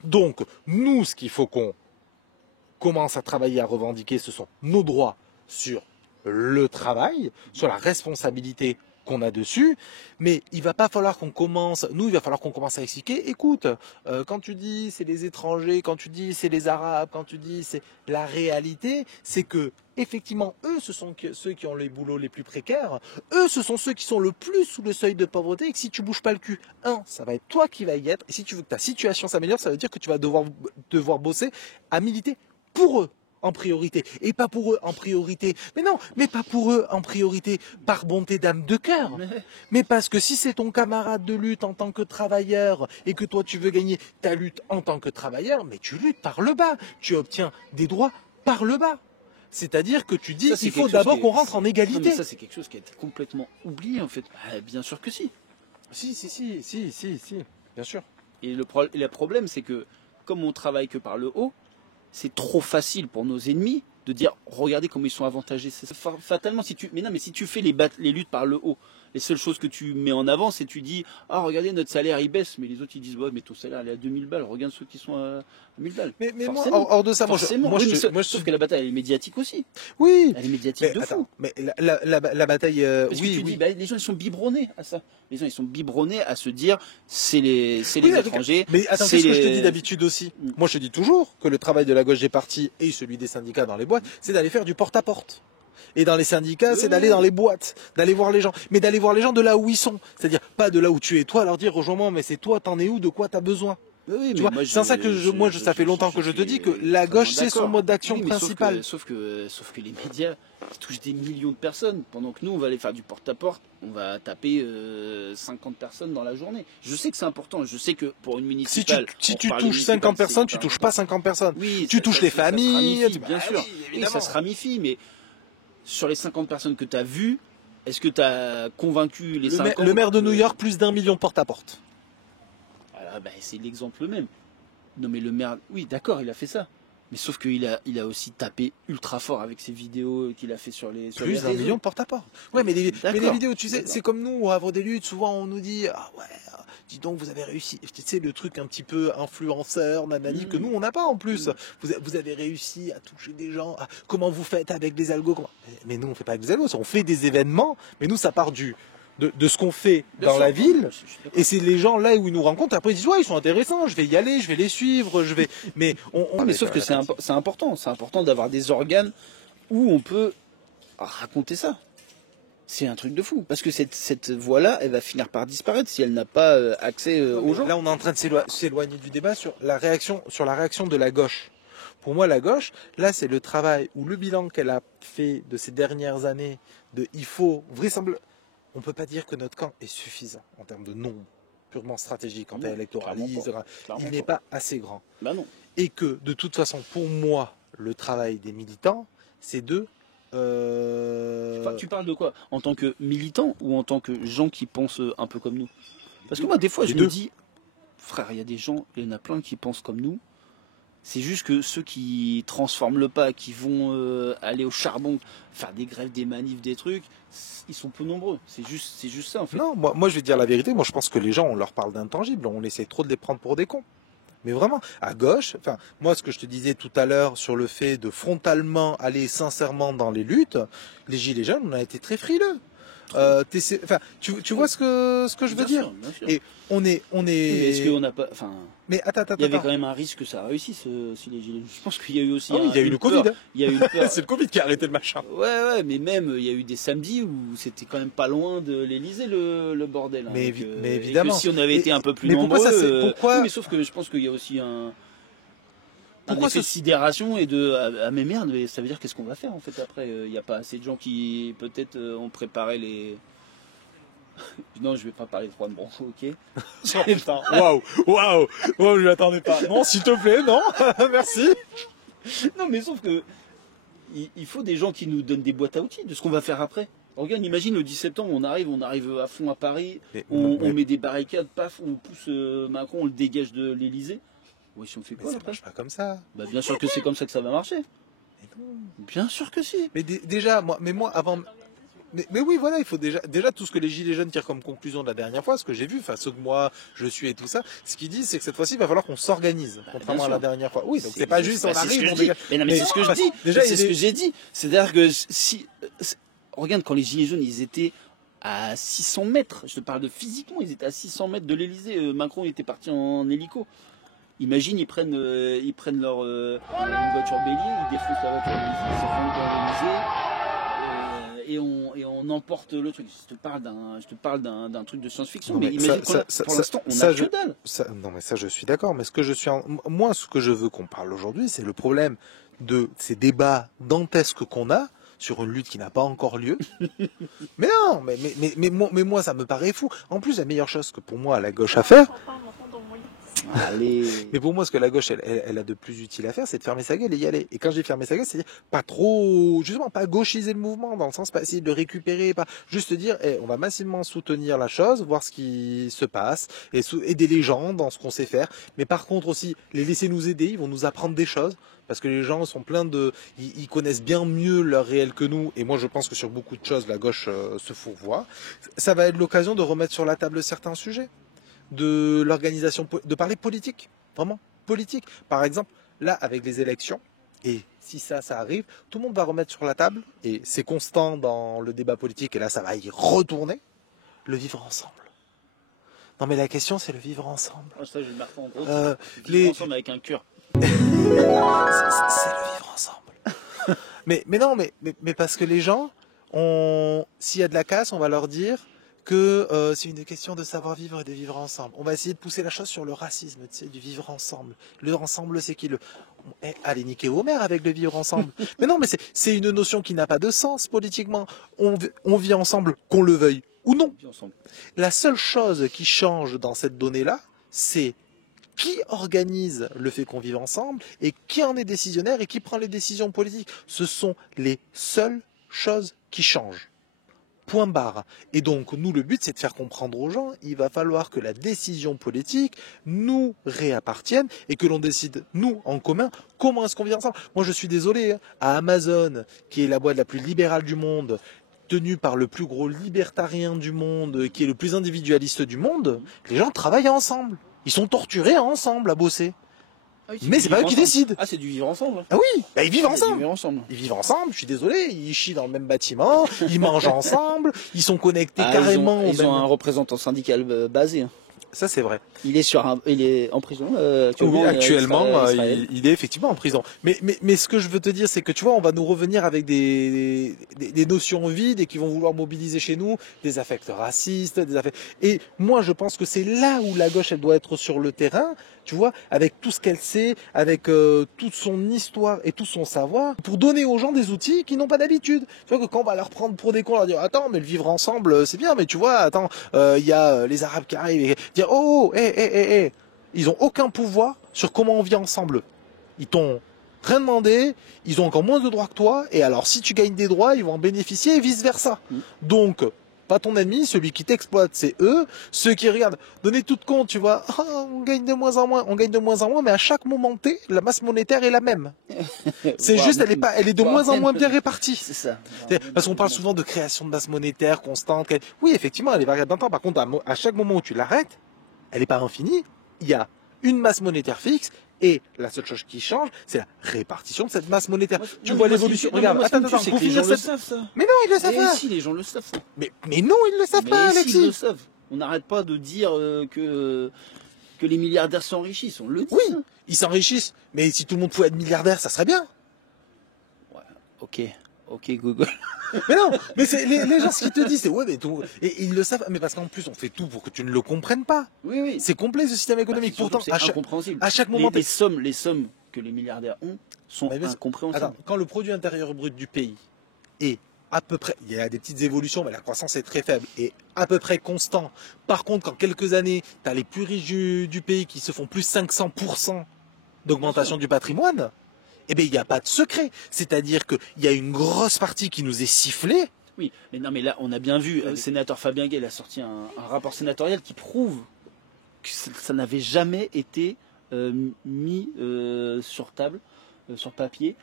Donc, nous, ce qu'il faut qu'on commence à travailler, à revendiquer, ce sont nos droits sur le travail, sur la responsabilité qu'on a dessus, mais il va pas falloir qu'on commence, il va falloir qu'on commence à expliquer, écoute, quand tu dis c'est les étrangers, quand tu dis c'est les Arabes, quand tu dis c'est la réalité, c'est que effectivement, eux, ce sont ceux qui ont les boulots les plus précaires, eux, ce sont ceux qui sont le plus sous le seuil de pauvreté, et que si tu bouges pas le cul, ça va être toi qui vas y être, et si tu veux que ta situation s'améliore, ça veut dire que tu vas devoir bosser à militer pour eux en priorité, et pas pour eux en priorité. Mais non, mais pas pour eux en priorité par bonté d'âme de cœur. Mais parce que si c'est ton camarade de lutte en tant que travailleur et que toi tu veux gagner ta lutte en tant que travailleur, mais tu luttes par le bas, tu obtiens des droits par le bas. C'est-à-dire que tu dis il faut d'abord qu'on rentre en égalité. Non, mais ça c'est quelque chose qui a été complètement oublié en fait. Bien sûr que si. Si, bien sûr. Et le problème c'est que comme on travaille que par le haut, c'est trop facile pour nos ennemis de dire regardez comment ils sont avantagés. Fatalement, si tu fais les luttes par le haut, les seules choses que tu mets en avant, c'est tu dis regardez notre salaire il baisse, mais les autres ils disent ouais mais ton salaire il est à 2000 balles, regarde ceux qui sont à 1000 balles. Mais moi, hors de ça, sauf que la bataille elle est médiatique aussi. Oui. Elle est médiatique de fou. Mais la bataille, parce que tu dis, les gens ils sont biberonnés à ça. Les gens ils sont biberonnés à se dire c'est les étrangers. Mais attends, c'est ce que je te dis d'habitude aussi. Moi je te dis toujours que le travail de la gauche des partis et celui des syndicats dans les boîtes, boîtes, c'est d'aller faire du porte-à-porte. Et dans les syndicats, c'est d'aller dans les boîtes, d'aller voir les gens. Mais d'aller voir les gens de là où ils sont. C'est-à-dire, pas de là où tu es toi, leur dire, rejoins-moi, mais c'est toi, t'en es où, de quoi t'as besoin. Oui, tu vois, c'est en ça que ça fait longtemps que je te dis que la gauche, c'est son mode d'action principal. Sauf que les médias touchent des millions de personnes. Pendant que nous, on va aller faire du porte-à-porte, on va taper 50 personnes dans la journée. Je sais que c'est important. Je sais que pour une municipale... Si tu touches 50 personnes, tu touches pas 50 personnes. Oui, tu touches les familles. Bien sûr. Oui, ça se ramifie, mais sur les 50 personnes que tu as vues, est-ce que tu as convaincu les 50... Le maire de New York, plus d'1 million porte-à-porte. C'est l'exemple même. Non mais le maire, oui d'accord, il a fait ça. Mais sauf qu'il a aussi tapé ultra fort avec ses vidéos qu'il a fait sur les réseaux. Plus d'1 million porte-à-porte. Ouais, mais les vidéos, tu sais, c'est comme nous, au Havre des Luttes, souvent on nous dit, ah ouais, dis donc, vous avez réussi. Tu sais, le truc un petit peu influenceur, nanani, que nous, on n'a pas en plus. Vous avez réussi à toucher des gens. Comment vous faites avec les algos? Mais nous, on fait pas avec les algos. On fait des événements, mais nous, ça part de ce qu'on fait dans la ville, et c'est les gens là où ils nous rencontrent, après ils disent ouais, ils sont intéressants, je vais y aller, je vais les suivre, mais sauf que c'est important d'avoir des organes où on peut raconter ça. C'est un truc de fou, parce que cette voie-là, elle va finir par disparaître si elle n'a pas accès aux gens. Là, on est en train de s'éloigner du débat sur la réaction de la gauche. Pour moi, la gauche, là, c'est le travail ou le bilan qu'elle a fait de ces dernières années. Il faut vraisemblablement. On ne peut pas dire que notre camp est suffisant en termes de nombre, purement stratégique, anti-électoraliste. Il n'est pas assez grand. Bah non. Et que, de toute façon, pour moi, le travail des militants, c'est de... Enfin, tu parles de quoi? En tant que militant ou en tant que gens qui pensent un peu comme nous? Parce que moi, des fois, je me dis, frère, il y a des gens, il y en a plein qui pensent comme nous. C'est juste que ceux qui transforment le pas, qui vont aller au charbon, faire des grèves, des manifs, des trucs, ils sont peu nombreux. C'est juste ça en fait. Non, moi je vais dire la vérité. Moi je pense que les gens, on leur parle d'intangibles. On essaie trop de les prendre pour des cons. Mais vraiment, à gauche, enfin, moi ce que je te disais tout à l'heure sur le fait de frontalement aller sincèrement dans les luttes, les gilets jaunes, on a été très frileux. Tu vois ce que je veux dire. Bien sûr. Et on est. Mais est-ce qu'on n'a pas, enfin. Mais attends. Il y avait quand même un risque que ça réussisse si les gilets. Je pense qu'il y a eu aussi. Il y a eu le Covid. Il y a eu peur. C'est le Covid qui a arrêté le machin. Ouais, mais même il y a eu des samedis où c'était quand même pas loin de l'Élysée le bordel. Hein, mais évidemment. Et que si on avait été un peu plus nombreux. Pourquoi mais sauf que je pense qu'il y a aussi un effet de sidération et mais merde, mais ça veut dire qu'est-ce qu'on va faire en fait après? Il n'y a pas assez de gens qui peut-être ont préparé les. Non, je vais pas parler de Juan Branco, ok? Waouh, je m'attendais pas. Non, s'il te plaît, non, merci. Non, mais sauf que il faut des gens qui nous donnent des boîtes à outils de ce qu'on va faire après. Regarde, imagine le 10 septembre, on arrive à fond à Paris, on met des barricades, paf, on pousse Macron, on le dégage de l'Élysée. Oui, si on fait quoi ça marche pas comme ça. Bah bien sûr que c'est comme ça que ça va marcher. Bien sûr que si. Mais déjà, moi avant. Mais oui, voilà, il faut déjà tout ce que les gilets jaunes tirent comme conclusion de la dernière fois, ce que j'ai vu, enfin ceux que moi je suis et tout ça, ce qu'ils disent, c'est que cette fois-ci, il va falloir qu'on s'organise, contrairement à la dernière fois. Oui, donc c'est pas juste on arrive, on dégage. Mais non, mais c'est ce que je dis. Déjà, c'est ce que j'ai dit. C'est-à-dire que si, regarde, quand les gilets jaunes, ils étaient à 600 mètres, je te parle de physiquement, ils étaient à 600 mètres de l'Élysée. Macron était parti en hélico. Imagine, ils prennent leur une voiture bélier, ils défoncent la voiture bélier, ils se rendent dans l'Élysée. Et on emporte le truc. Je te parle d'un truc de science-fiction. Mais imagine pour l'instant, on n'a que dalle. Non, mais ça, je suis d'accord. Mais ce que je veux qu'on parle aujourd'hui, c'est le problème de ces débats dantesques qu'on a sur une lutte qui n'a pas encore lieu. Mais non, mais moi, ça me paraît fou. En plus, la meilleure chose que pour moi, à la gauche à faire. Allez. Mais pour moi, ce que la gauche, elle a de plus utile à faire, c'est de fermer sa gueule et y aller. Et quand j'ai fermé sa gueule, c'est pas trop, justement, pas gauchiser le mouvement, dans le sens, pas essayer de le récupérer, pas juste dire, on va massivement soutenir la chose, voir ce qui se passe, et aider les gens dans ce qu'on sait faire. Mais par contre aussi, les laisser nous aider, ils vont nous apprendre des choses. Parce que les gens sont pleins ils connaissent bien mieux leur réel que nous. Et moi, je pense que sur beaucoup de choses, la gauche se fourvoie. Ça va être l'occasion de remettre sur la table certains sujets. De l'organisation, de parler politique, vraiment politique. Par exemple, là, avec les élections, et si ça arrive, tout le monde va remettre sur la table, et c'est constant dans le débat politique, et là, ça va y retourner, le vivre ensemble. Non, mais la question, c'est le vivre ensemble. Ça, je vais le marquer en gros. Vivre ensemble avec un cœur. C'est le vivre ensemble. mais non, mais parce que les gens, s'il y a de la casse, on va leur dire que c'est une question de savoir vivre et de vivre ensemble. On va essayer de pousser la chose sur le racisme, tu sais, du vivre ensemble. Le ensemble, c'est qui allez niquer vos mères avec le vivre ensemble. Mais non, mais c'est une notion qui n'a pas de sens politiquement. On vit ensemble, qu'on le veuille ou non. La seule chose qui change dans cette donnée-là, c'est qui organise le fait qu'on vive ensemble et qui en est décisionnaire et qui prend les décisions politiques. Ce sont les seules choses qui changent. Point barre. Et donc, nous, le but, c'est de faire comprendre aux gens, il va falloir que la décision politique nous réappartienne et que l'on décide, nous, en commun, comment est-ce qu'on vit ensemble. Moi, je suis désolé, hein, à Amazon, qui est la boîte la plus libérale du monde, tenue par le plus gros libertarien du monde, qui est le plus individualiste du monde, les gens travaillent ensemble. Ils sont torturés ensemble à bosser. Ah oui, mais c'est pas eux qui décident. Ah, c'est du vivre ensemble. Ah oui, bah, ils vivent ensemble. Ils vivent ensemble, je suis désolé, ils chient dans le même bâtiment, ils mangent ensemble, ils sont connectés carrément. Ils ont un représentant syndical basé. Ça, c'est vrai. Il est en prison. Oui, actuellement, il est effectivement en prison. Mais ce que je veux te dire, c'est que tu vois, on va nous revenir avec des notions vides et qui vont vouloir mobiliser chez nous des affects racistes, Et moi, je pense que c'est là où la gauche, elle doit être sur le terrain, tu vois, avec tout ce qu'elle sait, avec toute son histoire et tout son savoir, pour donner aux gens des outils qui n'ont pas d'habitude. Tu vois que quand on va leur prendre pour des cons, leur dire, attends, mais le vivre ensemble, c'est bien, mais tu vois, attends, il y a les Arabes qui arrivent et dire, oh, hé. Ils ont aucun pouvoir sur comment on vit ensemble. Ils t'ont rien demandé, ils ont encore moins de droits que toi, et alors si tu gagnes des droits, ils vont en bénéficier et vice versa. Donc, pas ton ennemi, celui qui t'exploite, c'est eux. Ceux qui regardent, donnez tout compte, tu vois, on gagne de moins en moins, mais à chaque moment T, la masse monétaire est la même. C'est juste, elle est de moins en moins bien répartie. C'est ça. Parce qu'on parle souvent de création de masse monétaire constante. Oui, effectivement, elle est variable dans le temps. Par contre, à chaque moment où tu l'arrêtes, elle n'est pas infinie. Il y a une masse monétaire fixe. Et la seule chose qui change, c'est la répartition de cette masse monétaire. Tu vois l'évolution. Regarde, attends, c'est que les gens le savent, ça. Mais non, ils le savent pas. Si, les gens le savent, ça. Mais non, ils le savent pas, Alexis. Ils le savent. On n'arrête pas de dire que les milliardaires s'enrichissent. On le dit. Oui, ils s'enrichissent. Mais si tout le monde pouvait être milliardaire, ça serait bien. Ouais, ok, Google. Mais non, mais c'est les gens ce qu'ils te disent, c'est ouais, mais tout, et ils le savent, mais parce qu'en plus on fait tout pour que tu ne le comprennes pas. Oui. C'est complexe ce système économique. Pourtant, c'est incompréhensible. À chaque moment, les sommes que les milliardaires ont sont incompréhensibles. Attends, quand le produit intérieur brut du pays est à peu près, il y a des petites évolutions, mais la croissance est très faible et à peu près constant. Par contre, quand quelques années, tu as les plus riches du pays qui se font plus 500% d'augmentation du patrimoine. Eh bien, il n'y a pas de secret. C'est-à-dire qu'il y a une grosse partie qui nous est sifflée. Oui, mais non, mais là, on a bien vu, le sénateur Fabien Gay a sorti un rapport sénatorial qui prouve que ça n'avait jamais été mis sur table, sur papier.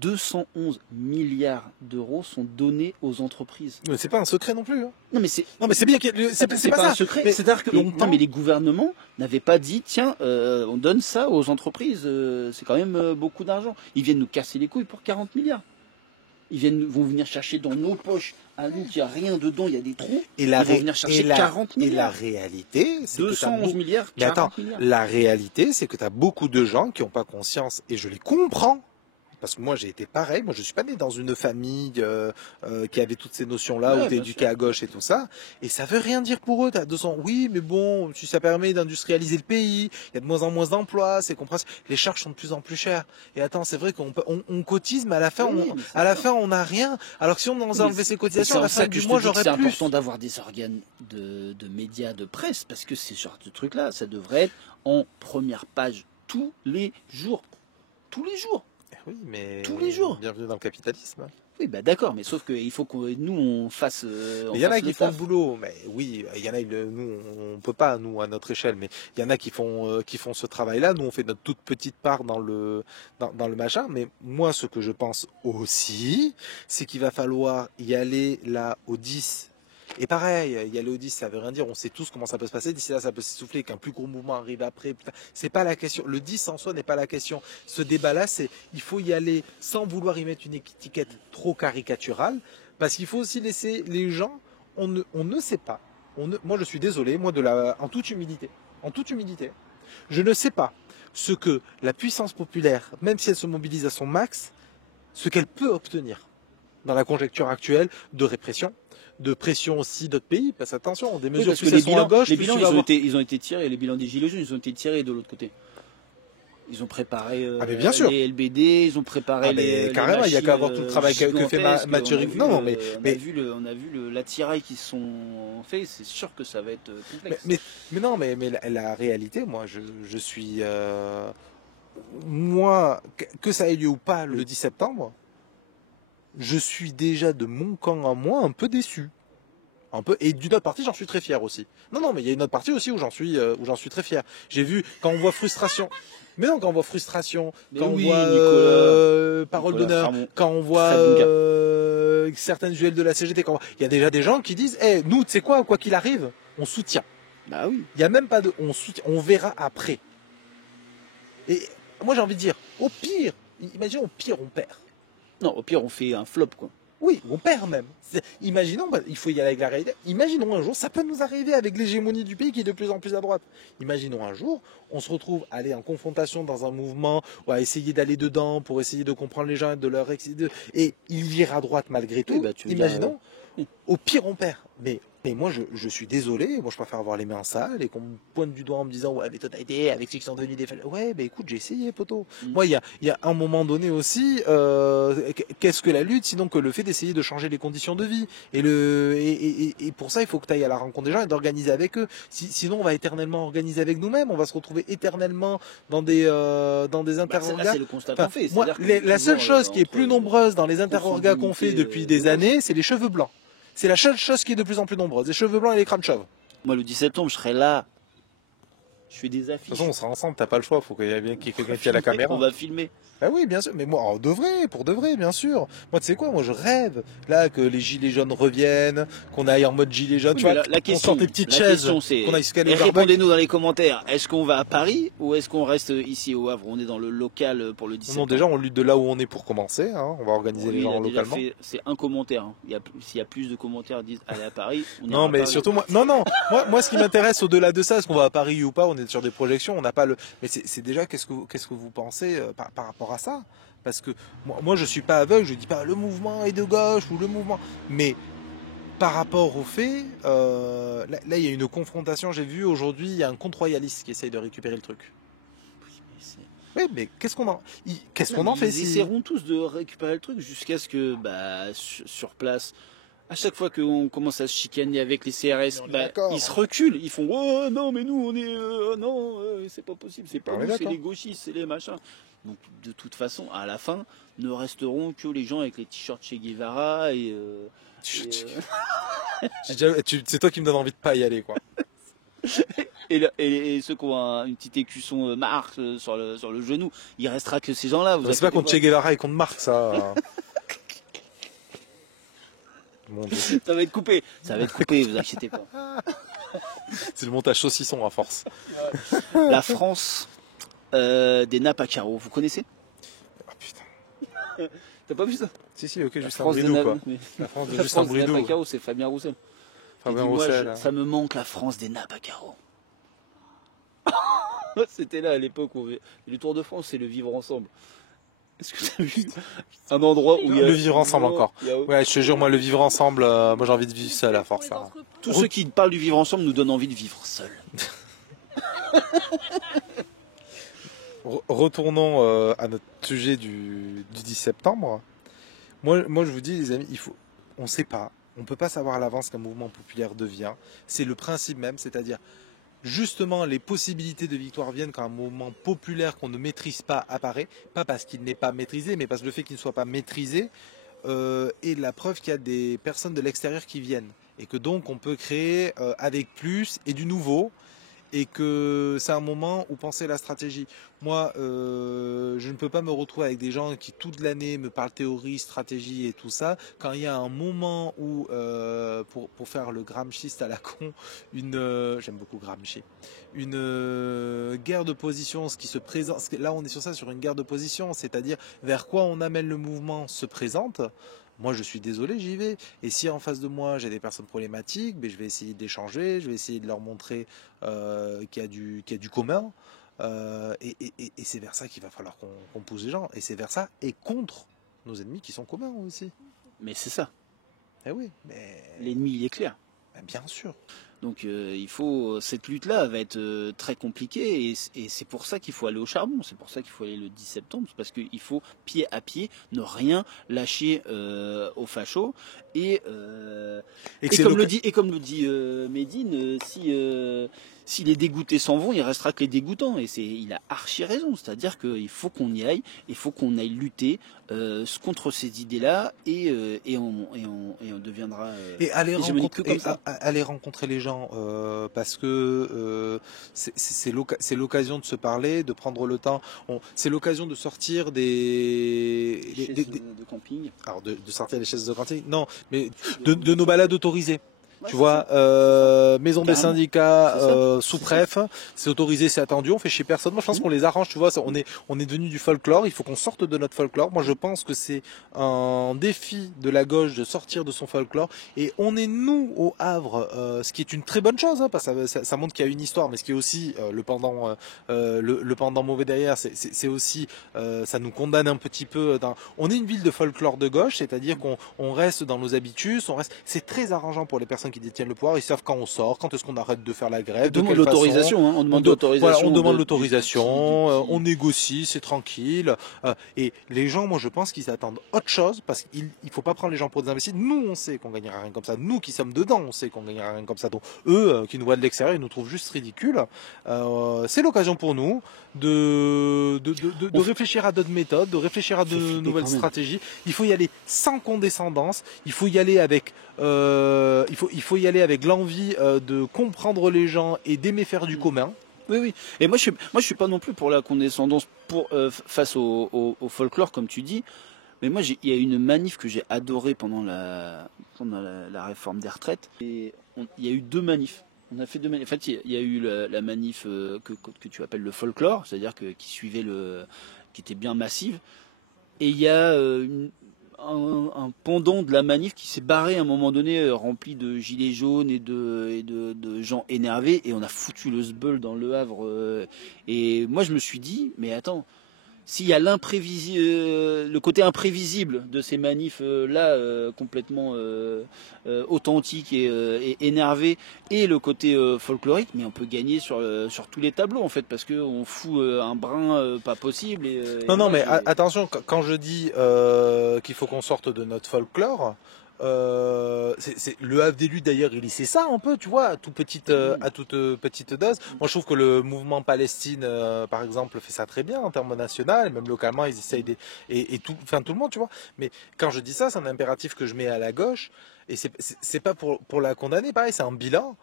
211 milliards d'euros sont donnés aux entreprises. Mais c'est pas un secret non plus. Hein. Non, mais c'est bien que c'est pas un secret. C'est-à-dire que mais les gouvernements n'avaient pas dit tiens, on donne ça aux entreprises. C'est quand même beaucoup d'argent. Ils viennent nous casser les couilles pour 40 milliards. Vont venir chercher dans nos poches à nous qu'il n'y a rien dedans, il y a des trous. Ils vont venir chercher 40 milliards. Et la réalité, c'est 211 milliards. Mais attends, la réalité, c'est que tu as beaucoup de gens qui n'ont pas conscience, et je les comprends. Parce que moi j'ai été pareil, moi je suis pas né dans une famille qui avait toutes ces notions-là, où t'es éduqué à gauche et tout ça, et ça veut rien dire pour eux. T'as 200, oui, mais bon, si ça permet d'industrialiser le pays, il y a de moins en moins d'emplois, c'est compréhensible. Les charges sont de plus en plus chères. Et attends, c'est vrai qu'on cotise, mais à la fin, on n'a rien. Alors que si on enlevait ces cotisations, à la fin du mois, j'aurais plus. C'est important d'avoir des organes de médias, de presse, parce que ces genre de trucs-là, ça devrait être en première page tous les jours. Tous les jours. Oui, mais tous les jours. Bienvenue dans le capitalisme. Oui, bah d'accord, mais sauf qu'il faut que nous on fasse. Il y en a qui font le boulot, mais oui, il y en a. Nous, on peut pas, nous, à notre échelle, mais il y en a qui font ce travail-là. Nous, on fait notre toute petite part dans le machin. Mais moi, ce que je pense aussi, c'est qu'il va falloir y aller là au 10. Et pareil, il y a le 10, ça veut rien dire, on sait tous comment ça peut se passer, d'ici là ça peut s'essouffler, qu'un plus gros mouvement arrive après, c'est pas la question, le 10 en soi n'est pas la question, ce débat-là, il faut y aller sans vouloir y mettre une étiquette trop caricaturale, parce qu'il faut aussi laisser les gens, on ne sait pas, moi je suis désolé, en toute humilité, je ne sais pas ce que la puissance populaire, même si elle se mobilise à son max, ce qu'elle peut obtenir dans la conjecture actuelle de répression, de pression aussi d'autres pays. Parce attention, des mesures parce que les bilans, à gauche, les bilans ils ont été tirés, les bilans des Gilets jaunes, ils ont été tirés de l'autre côté. Ils ont préparé mais bien sûr. les LBD, ils ont préparé carrément, il n'y a qu'à voir tout le travail que fait Mathieu Rigaud. On a vu l'attirail qui se sont fait, c'est sûr que ça va être complexe. Mais la réalité, moi, je suis... moi, que ça ait lieu ou pas le 10 septembre, je suis déjà de mon camp à moi un peu déçu. Un peu, et d'une autre partie, j'en suis très fier aussi. Non, mais il y a une autre partie aussi où j'en suis très fier. J'ai vu, quand on voit frustration... Mais non, quand on voit frustration, quand on voit parole d'honneur, quand on voit certaines UL de la CGT, il y a déjà des gens qui disent nous, tu sais quoi qu'il arrive, on soutient. Bah oui. Il n'y a même pas de on soutient, on verra après. Et moi j'ai envie de dire, au pire, imagine au pire on perd. Non, au pire on fait un flop quoi. Oui, on perd même. Imaginons, il faut y aller avec la réalité. Imaginons un jour, ça peut nous arriver avec l'hégémonie du pays qui est de plus en plus à droite. Imaginons un jour, on se retrouve à aller en confrontation dans un mouvement, ou à essayer d'aller dedans pour essayer de comprendre les gens et de leur et il vire à droite malgré tout. Imaginons, au pire on perd. Mais moi je suis désolé, moi je préfère avoir les mains sales et qu'on me pointe du doigt en me disant ouais mais toi t'as aidé avec ceux qui sont devenus des fans. Ouais mais écoute j'ai essayé poteau. Moi il y a un moment donné aussi qu'est-ce que la lutte sinon que le fait d'essayer de changer les conditions de vie et pour ça il faut que tu ailles à la rencontre des gens et d'organiser avec eux. Sinon on va éternellement organiser avec nous-mêmes, on va se retrouver éternellement dans des interrogats. C'est le constat qu'on fait. Moi, la seule chose qui est plus nombreuse dans les interrogats qu'on fait depuis des années, c'est les cheveux blancs. C'est la seule chose qui est de plus en plus nombreuse. Les cheveux blancs et les crânes chauves. Moi, le 10 septembre, je serai là. Je fais des affiches. De toute façon, on sera ensemble, t'as pas le choix. Faut qu'il y ait bien quelqu'un qui a la caméra. On va filmer. Ah oui, bien sûr. Mais moi, pour de vrai, bien sûr. Moi, tu sais quoi, moi, je rêve là que les gilets jaunes reviennent, qu'on aille en mode gilet jaune. Oui, tu vois, la question, on sort des petites chaises, qu'on aille scanner. Répondez-nous dans les commentaires. Est-ce qu'on va à Paris ou est-ce qu'on reste ici au Havre? On est dans le local pour le 10 septembre. Non, déjà, on lutte de là où on est pour commencer. Hein. On va organiser les gens localement. C'est un commentaire. Hein. S'il y a plus de commentaires disent allez à Paris. Non, mais surtout moi. Non. Moi, ce qui m'intéresse au-delà de ça, est-ce qu'on va à Paris ou pas? On est sur des projections. On n'a pas le. Mais c'est déjà qu'est-ce que vous pensez par rapport à ça? Parce que moi je suis pas aveugle, je dis pas le mouvement est de gauche ou le mouvement, mais par rapport aux faits, là il y a une confrontation. J'ai vu aujourd'hui il y a un contre-royaliste qui essaye de récupérer le truc. Oui, mais qu'est-ce qu'on en fait? Ils essaieront tous de récupérer le truc jusqu'à ce que sur place. À chaque fois qu'on commence à se chicaner avec les CRS, ils se reculent, ils font oh non mais nous on est non c'est pas possible, c'est pas nous, c'est les gauchistes, c'est les machins. Donc de toute façon, à la fin, ne resteront que les gens avec les t-shirts Che Guevara c'est toi qui me donne envie de pas y aller quoi. et ceux qui ont une petite écusson Marx sur le genou, il restera que ces gens-là. C'est pas contre Che Guevara et contre Marx ça. Ça va être coupé, vous inquiétez pas. C'est le montage saucisson à force. La France des nappes à carreaux, vous connaissez? Ah putain. T'as pas vu ça? Si, ok, Justin Bridou quoi. La France des nappes à carreaux, c'est Fabien Roussel. Ça me manque la France des nappes à carreaux. C'était là à l'époque où le Tour de France, c'est le vivre ensemble. Est-ce que tu as vu un endroit où il y a... Le vivre ensemble encore. Ouais, je te jure, moi, le vivre ensemble, moi j'ai envie de vivre seul à force. Hein. Tous ceux qui parlent du vivre ensemble nous donnent envie de vivre seul. Retournons à notre sujet du 10 septembre. Moi, je vous dis, les amis, on ne sait pas. On ne peut pas savoir à l'avance qu'un mouvement populaire devient. C'est le principe même, c'est-à-dire... Justement, les possibilités de victoire viennent quand un mouvement populaire qu'on ne maîtrise pas apparaît, pas parce qu'il n'est pas maîtrisé, mais parce que le fait qu'il ne soit pas maîtrisé est la preuve qu'il y a des personnes de l'extérieur qui viennent et que donc on peut créer avec plus et du nouveau et que c'est un moment où penser la stratégie. Moi, je ne peux pas me retrouver avec des gens qui toute l'année me parlent théorie, stratégie et tout ça. Quand il y a un moment où, pour faire le gramsciste à la con, j'aime beaucoup Gramsci, une guerre de position, ce qui se présente, là on est sur ça, sur une guerre de position, c'est-à-dire vers quoi on amène le mouvement se présente. Moi, je suis désolé, j'y vais. Et si en face de moi, j'ai des personnes problématiques, je vais essayer d'échanger, je vais essayer de leur montrer qu'il y a du commun. Et c'est vers ça qu'il va falloir qu'on pousse les gens. Et c'est vers ça et contre nos ennemis qui sont communs aussi. Mais c'est ça. Eh oui, mais... L'ennemi, il est clair. Bien sûr. Donc cette lutte-là va être très compliquée et c'est pour ça qu'il faut aller au charbon, c'est pour ça qu'il faut aller le 10 septembre, c'est parce qu'il faut pied à pied ne rien lâcher aux fachos et comme le dit Médine, si les dégoûtés s'en vont, il restera que les dégoûtants et il a archi raison, c'est-à-dire qu'il faut qu'on y aille, il faut qu'on aille lutter contre ces idées-là et on deviendra et aller rencontrer les gens parce que c'est l'occasion de se parler, de prendre le temps. C'est l'occasion de sortir des chaises de camping. Alors de sortir des chaises de camping, non, mais de nos balades autorisées. Ouais, tu vois, maison des syndicats, sous-préf, c'est autorisé, c'est attendu, on fait chez personne. Moi, je pense qu'on les arrange, tu vois, on est devenu du folklore, il faut qu'on sorte de notre folklore. Moi, je pense que c'est un défi de la gauche de sortir de son folklore. Et on est, nous, au Havre, ce qui est une très bonne chose, hein, parce que ça montre qu'il y a une histoire, mais ce qui est aussi le pendant mauvais derrière, c'est aussi, ça nous condamne un petit peu. On est une ville de folklore de gauche, c'est-à-dire qu'on reste dans nos habitudes, c'est très arrangeant pour les personnes qui détiennent le pouvoir, ils savent quand on sort, quand est-ce qu'on arrête de faire la grève, on demande l'autorisation, hein, on demande l'autorisation. Voilà, on demande l'autorisation, on négocie, c'est tranquille. Et les gens, moi je pense qu'ils attendent autre chose, parce qu'il faut pas prendre les gens pour des imbéciles. Nous, on sait qu'on gagnera rien comme ça. Nous qui sommes dedans, on sait qu'on gagnera rien comme ça. Donc eux, qui nous voient de l'extérieur, ils nous trouvent juste ridicules. C'est l'occasion pour nous de réfléchir à d'autres méthodes, de réfléchir à de nouvelles stratégies. Il faut y aller sans condescendance. Il faut y aller avec il faut y aller avec l'envie de comprendre les gens et d'aimer faire du commun. Oui. Et moi, je suis pas non plus pour la condescendance face au folklore, comme tu dis. Mais moi, il y a une manif que j'ai adorée pendant la réforme des retraites. Et il y a eu 2 manifs. On a fait 2 manifs. En fait, il y a eu la manif que tu appelles le folklore, c'est-à-dire qui suivait qui était bien massive. Et il y a un pendant de la manif qui s'est barré à un moment donné, rempli de gilets jaunes et de gens énervés, et on a foutu le sbeul dans le Havre. Et moi, je me suis dit, mais attends, s'il y a le côté imprévisible de ces manifs là, complètement authentiques et énervés, et le côté folklorique, mais on peut gagner sur tous les tableaux en fait, parce que on fout un brin pas possible. Non, mais attention, quand je dis qu'il faut qu'on sorte de notre folklore. C'est le Havre des luttes d'ailleurs, il sait ça un peu, tu vois, à toute petite dose. Moi je trouve que le mouvement Palestine par exemple fait ça très bien en termes national, même localement ils essayent tout le monde, tu vois. Mais quand je dis ça, c'est un impératif que je mets à la gauche, et c'est pas pour la condamner, pareil, c'est un bilan.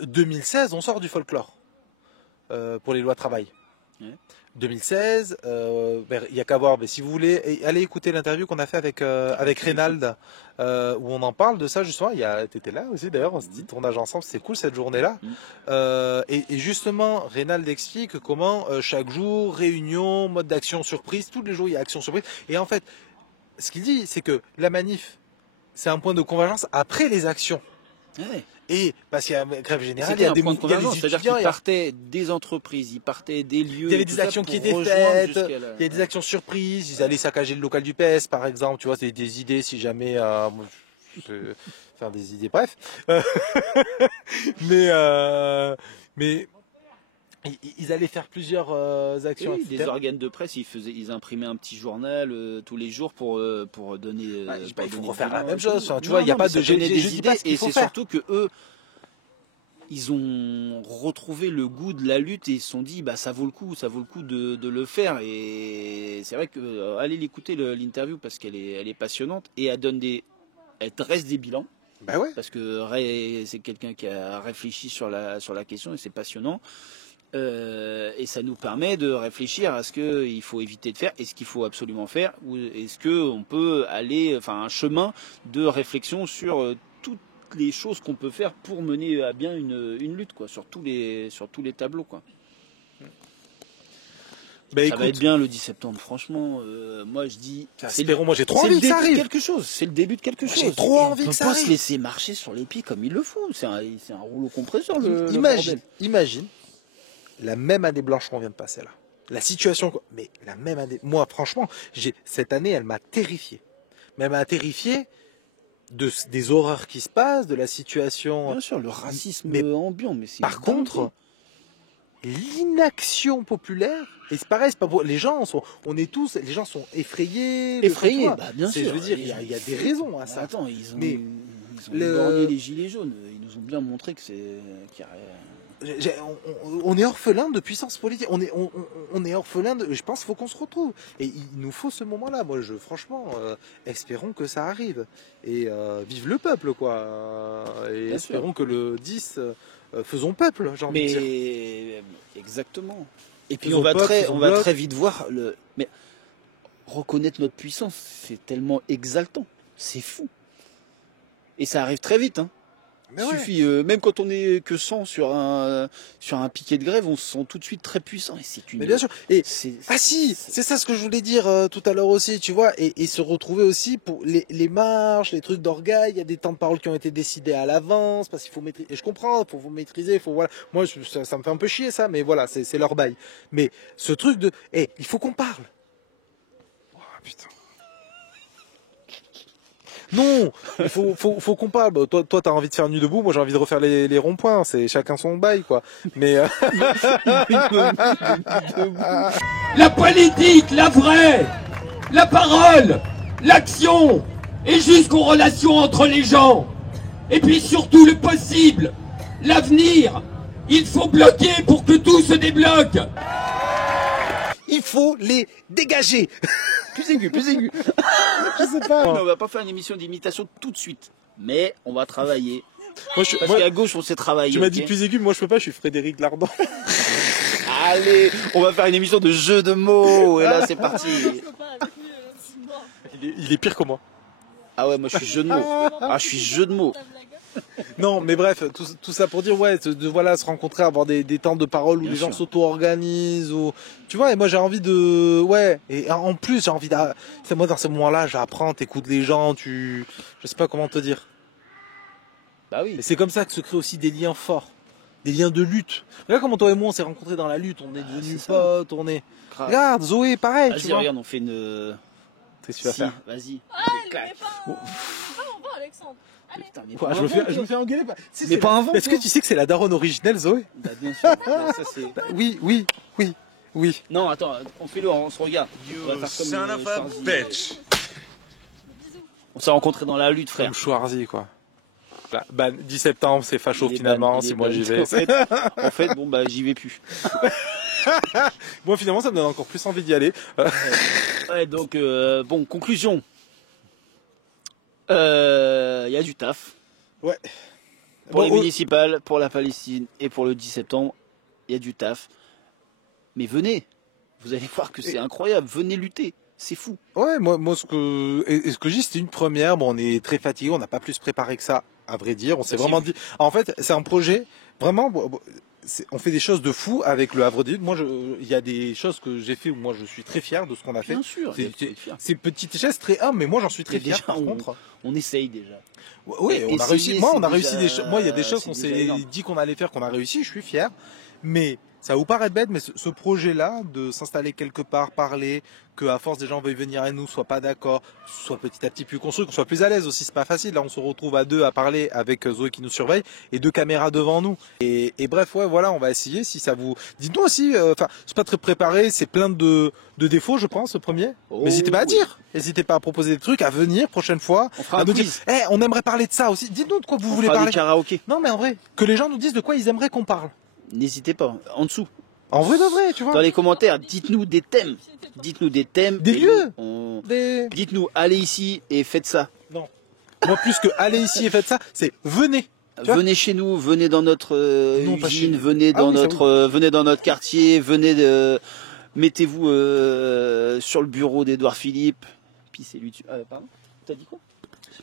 2016, on sort du folklore pour les lois travail. 2016, il y a qu'à voir, mais si vous voulez, allez écouter l'interview qu'on a fait avec Reynald, où on en parle de ça justement. T'étais là aussi d'ailleurs, on se dit tournage ensemble, c'est cool cette journée-là. Et justement, Reynald explique comment chaque jour, réunion, mode d'action surprise, tous les jours il y a action surprise. Et en fait, ce qu'il dit, c'est que la manif, c'est un point de convergence après les actions. Ouais. Et parce qu'il y a une grève générale, il y a des convergence, c'est-à-dire qu'ils partaient des entreprises, ils partaient des lieux. Il y avait des actions qui étaient faites, il y a des actions surprises, ils allaient saccager le local du PS par exemple, tu vois, c'est des idées si jamais faire des idées, bref. mais ils allaient faire plusieurs actions. Oui, des organes de presse, ils imprimaient un petit journal tous les jours pour donner. Il faut refaire la même chose. Tu vois, il n'y a pas de donner des idées, et c'est surtout que eux, ils ont retrouvé le goût de la lutte et ils se sont dit, bah ça vaut le coup de le faire. Et c'est vrai que allez l'écouter l'interview parce qu'elle est passionnante et elle dresse des bilans. Bah ouais. Parce que Ray, c'est quelqu'un qui a réfléchi sur la question et c'est passionnant. Et ça nous permet de réfléchir à ce qu'il faut éviter de faire et ce qu'il faut absolument faire, ou est-ce qu'on peut aller, un chemin de réflexion sur toutes les choses qu'on peut faire pour mener à bien une lutte, quoi, sur tous les tableaux, quoi. Ça va être bien le 10 septembre, franchement. Moi je dis. Moi j'ai trop envie que ça arrive. C'est le début de quelque chose. J'ai trop envie que ça arrive. On peut pas se laisser marcher sur les pieds comme il le faut. C'est un rouleau compresseur. Imagine. La même année blanche qu'on vient de passer là. La situation, mais la même année, moi franchement, cette année, elle m'a terrifié. Mais elle m'a terrifié des horreurs qui se passent, de la situation. Bien sûr, le racisme ambiant, mais c'est. Par contre, l'inaction populaire, et c'est pareil, c'est pas pour, les gens sont effrayés. Effrayés, bien sûr. Je veux dire, il y a des raisons à ça. Attends, ils ont borné les gilets jaunes. Ils nous ont bien montré que c'est. On est orphelin de puissance politique. On est orphelin de. Je pense qu'il faut qu'on se retrouve. Et il nous faut ce moment-là. Moi, franchement, espérons que ça arrive. Et vive le peuple, quoi. Et bien espérons sûr. Que le 10, faisons peuple, j'ai envie de dire. Exactement. Et puis on va très vite voir mais reconnaître notre puissance, c'est tellement exaltant. C'est fou. Et ça arrive très vite, hein. Il suffit, même quand on est que 100 sur un piquet de grève, on se sent tout de suite très puissant. Et c'est une. Mais bien sûr. Et c'est ça ce que je voulais dire tout à l'heure aussi, tu vois, et se retrouver aussi pour les marches, les trucs d'orgueil. Il y a des temps de parole qui ont été décidés à l'avance parce qu'il faut maîtriser. Et je comprends, faut vous maîtriser, voilà. Moi, ça me fait un peu chier ça, mais voilà, c'est leur bail. Mais ce truc de, il faut qu'on parle. Oh putain. Non, il faut qu'on parle. Bah, toi, t'as envie de faire nu debout. Moi, j'ai envie de refaire les ronds-points. C'est chacun son bail, quoi. Mais la politique, la vraie, la parole, l'action, et jusqu'aux relations entre les gens. Et puis surtout le possible, l'avenir. Il faut bloquer pour que tout se débloque. Il faut les dégager. Plus aigu. Je sais pas. Non, on va pas faire une émission d'imitation tout de suite, mais on va travailler. Parce qu'à gauche, on sait travailler. Tu m'as dit plus aigu, moi je peux pas, je suis Frédéric Lardon. Allez, on va faire une émission de jeux de mots, et là c'est parti. Il est pire que moi. Ah ouais, moi je suis jeu de mots. Ah, je suis jeu de mots. Non, mais bref, tout ça pour dire, voilà, se rencontrer, avoir des temps de parole où les gens s'auto-organisent, ou tu vois. Et moi, j'ai envie de, et en plus, j'ai envie c'est moi dans ces moments-là, j'apprends, t'écoutes les gens, je sais pas comment te dire. Bah oui. Et c'est comme ça que se créent aussi des liens forts, des liens de lutte. Regarde comment toi et moi on s'est rencontrés dans la lutte, on est devenus potes, on est. Grave. Regarde, Zoé, pareil. Vas-y, regarde, on fait une. Qu'est-ce que tu vas faire? Vas-y. Alexandre. Putain, mais quoi, je me fais engueuler. Mais pas un vent. Est-ce que tu sais que c'est la daronne originelle, Zoé? Bah bien sûr. Ça, c'est... Oui. Non, attends, on fait-le, on se regarde. On va faire comme son of a bitch. On s'est rencontrés dans la lutte, frère. Comme Schwarzy, quoi. Bah, 10 septembre, c'est facho finalement, si moi j'y vais. En fait, bon, bah j'y vais plus. Bon, finalement, ça me donne encore plus envie d'y aller. Ouais, donc, bon, conclusion. Il y a du taf. Ouais. Pour les municipales, pour la Palestine et pour le 10 septembre, il y a du taf. Mais venez, vous allez voir que c'est incroyable. Venez lutter, c'est fou. Ouais, moi ce que je dis, c'était une première. Bon, on est très fatigué, on n'a pas plus préparé que ça, à vrai dire. On s'est vraiment dit. En fait, c'est un projet vraiment. On fait des choses de fou avec le Havre des Luttes. Moi, il y a des choses que j'ai fait où moi je suis très fier de ce qu'on a fait. Bien sûr. C'est petite échelle, très humble, mais moi j'en suis très fier. Par contre, on essaye déjà. Oui, on a réussi. Moi, on a réussi des choses. Moi, il y a des choses qu'on s'est dit qu'on allait faire, qu'on a réussi. Je suis fier. Mais ça va vous paraître bête, mais ce projet-là, de s'installer quelque part, parler, que à force des gens veuillent venir à nous, soient pas d'accord, soit petit à petit plus construit, qu'on soit plus à l'aise aussi, c'est pas facile. Là, on se retrouve à deux à parler avec Zoé qui nous surveille et 2 caméras devant nous. Et bref, voilà, on va essayer. Si ça vous, dites-nous aussi. C'est pas très préparé, c'est plein de défauts, je pense, ce premier. N'hésitez pas à dire. N'hésitez pas à proposer des trucs, à venir prochaine fois. On fera un quiz. On aimerait parler de ça aussi. Dites-nous de quoi vous voulez parler. Du karaoké. Non, mais en vrai, que les gens nous disent de quoi ils aimeraient qu'on parle. N'hésitez pas, en dessous. En vrai de vrai, tu vois. Dans les commentaires, dites-nous des thèmes. Dites-nous des thèmes. Des lieux. Dites-nous, allez ici et faites ça. Non. Moi, plus que allez ici et faites ça, c'est venez. Venez chez nous, venez dans notre usine, venez dans notre quartier, venez mettez-vous sur le bureau d'Edouard Philippe. Puis c'est lui. Pardon. T'as dit quoi?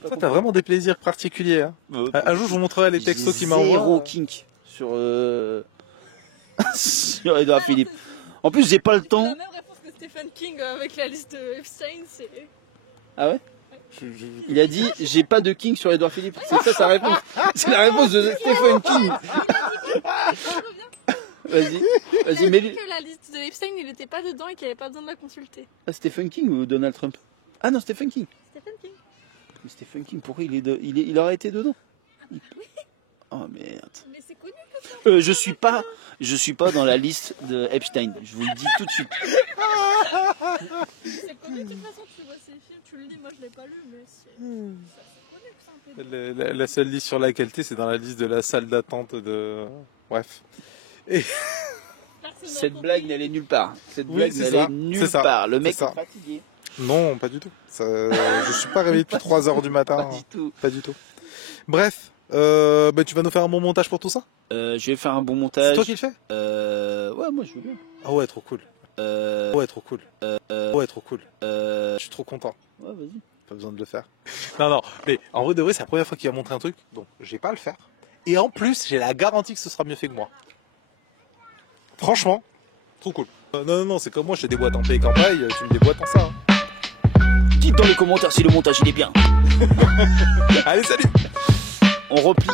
Toi, t'as vraiment des plaisirs particuliers. Hein. Un jour, je vous montrerai les textos qui m'envoient. Zéro kink sur sur Edouard Philippe. En plus, j'ai pas le temps. C'est la même réponse que Stephen King avec la liste de Epstein. Ah ouais? Il a dit j'ai pas de king sur Edouard Philippe. C'est ça sa réponse. C'est la réponse de Stephen King. Vas-y, mets-lui. Que la liste de Epstein, il était pas dedans et qu'il avait pas besoin de la consulter. Ah, Stephen King ou Donald Trump? Ah non, Stephen King. Stephen King. Mais Stephen King, pourquoi il aurait été dedans? Oui. Oh merde. Mais c'est connu que ça. Je suis pas dans la liste de Epstein. Je vous le dis tout de suite. C'est connu de toute façon, tu vois ces films, tu le lis, moi je l'ai pas lu, mais c'est connu que c'est un peu. La seule liste sur laquelle t'es, c'est dans la liste de la salle d'attente de... Bref. Et... Cette blague n'allait nulle part. Cette Oui, blague c'est n'allait ça, nulle c'est ça, part. Le mec c'est ça. est fatigué. Non, pas du tout. Je suis pas réveillé depuis 3h du matin. Pas du tout. Pas du tout. Bref, tu vas nous faire un bon montage pour tout ça? Je vais faire un bon montage. C'est toi qui le fais? Ouais, moi je veux bien. Ah ouais, trop cool. Ouais, trop cool. Ouais, trop cool. Je suis trop content. Ouais, vas-y. Pas besoin de le faire. Non, mais en vrai de vrai, c'est la première fois qu'il va montrer un truc, donc je vais pas le faire. Et en plus, j'ai la garantie que ce sera mieux fait que moi. Franchement, trop cool. Non, c'est comme moi, je te déboîte en paix et campagne, tu me déboîtes en ça. Hein. Dites dans les commentaires si le montage il est bien. Allez, salut! On replie.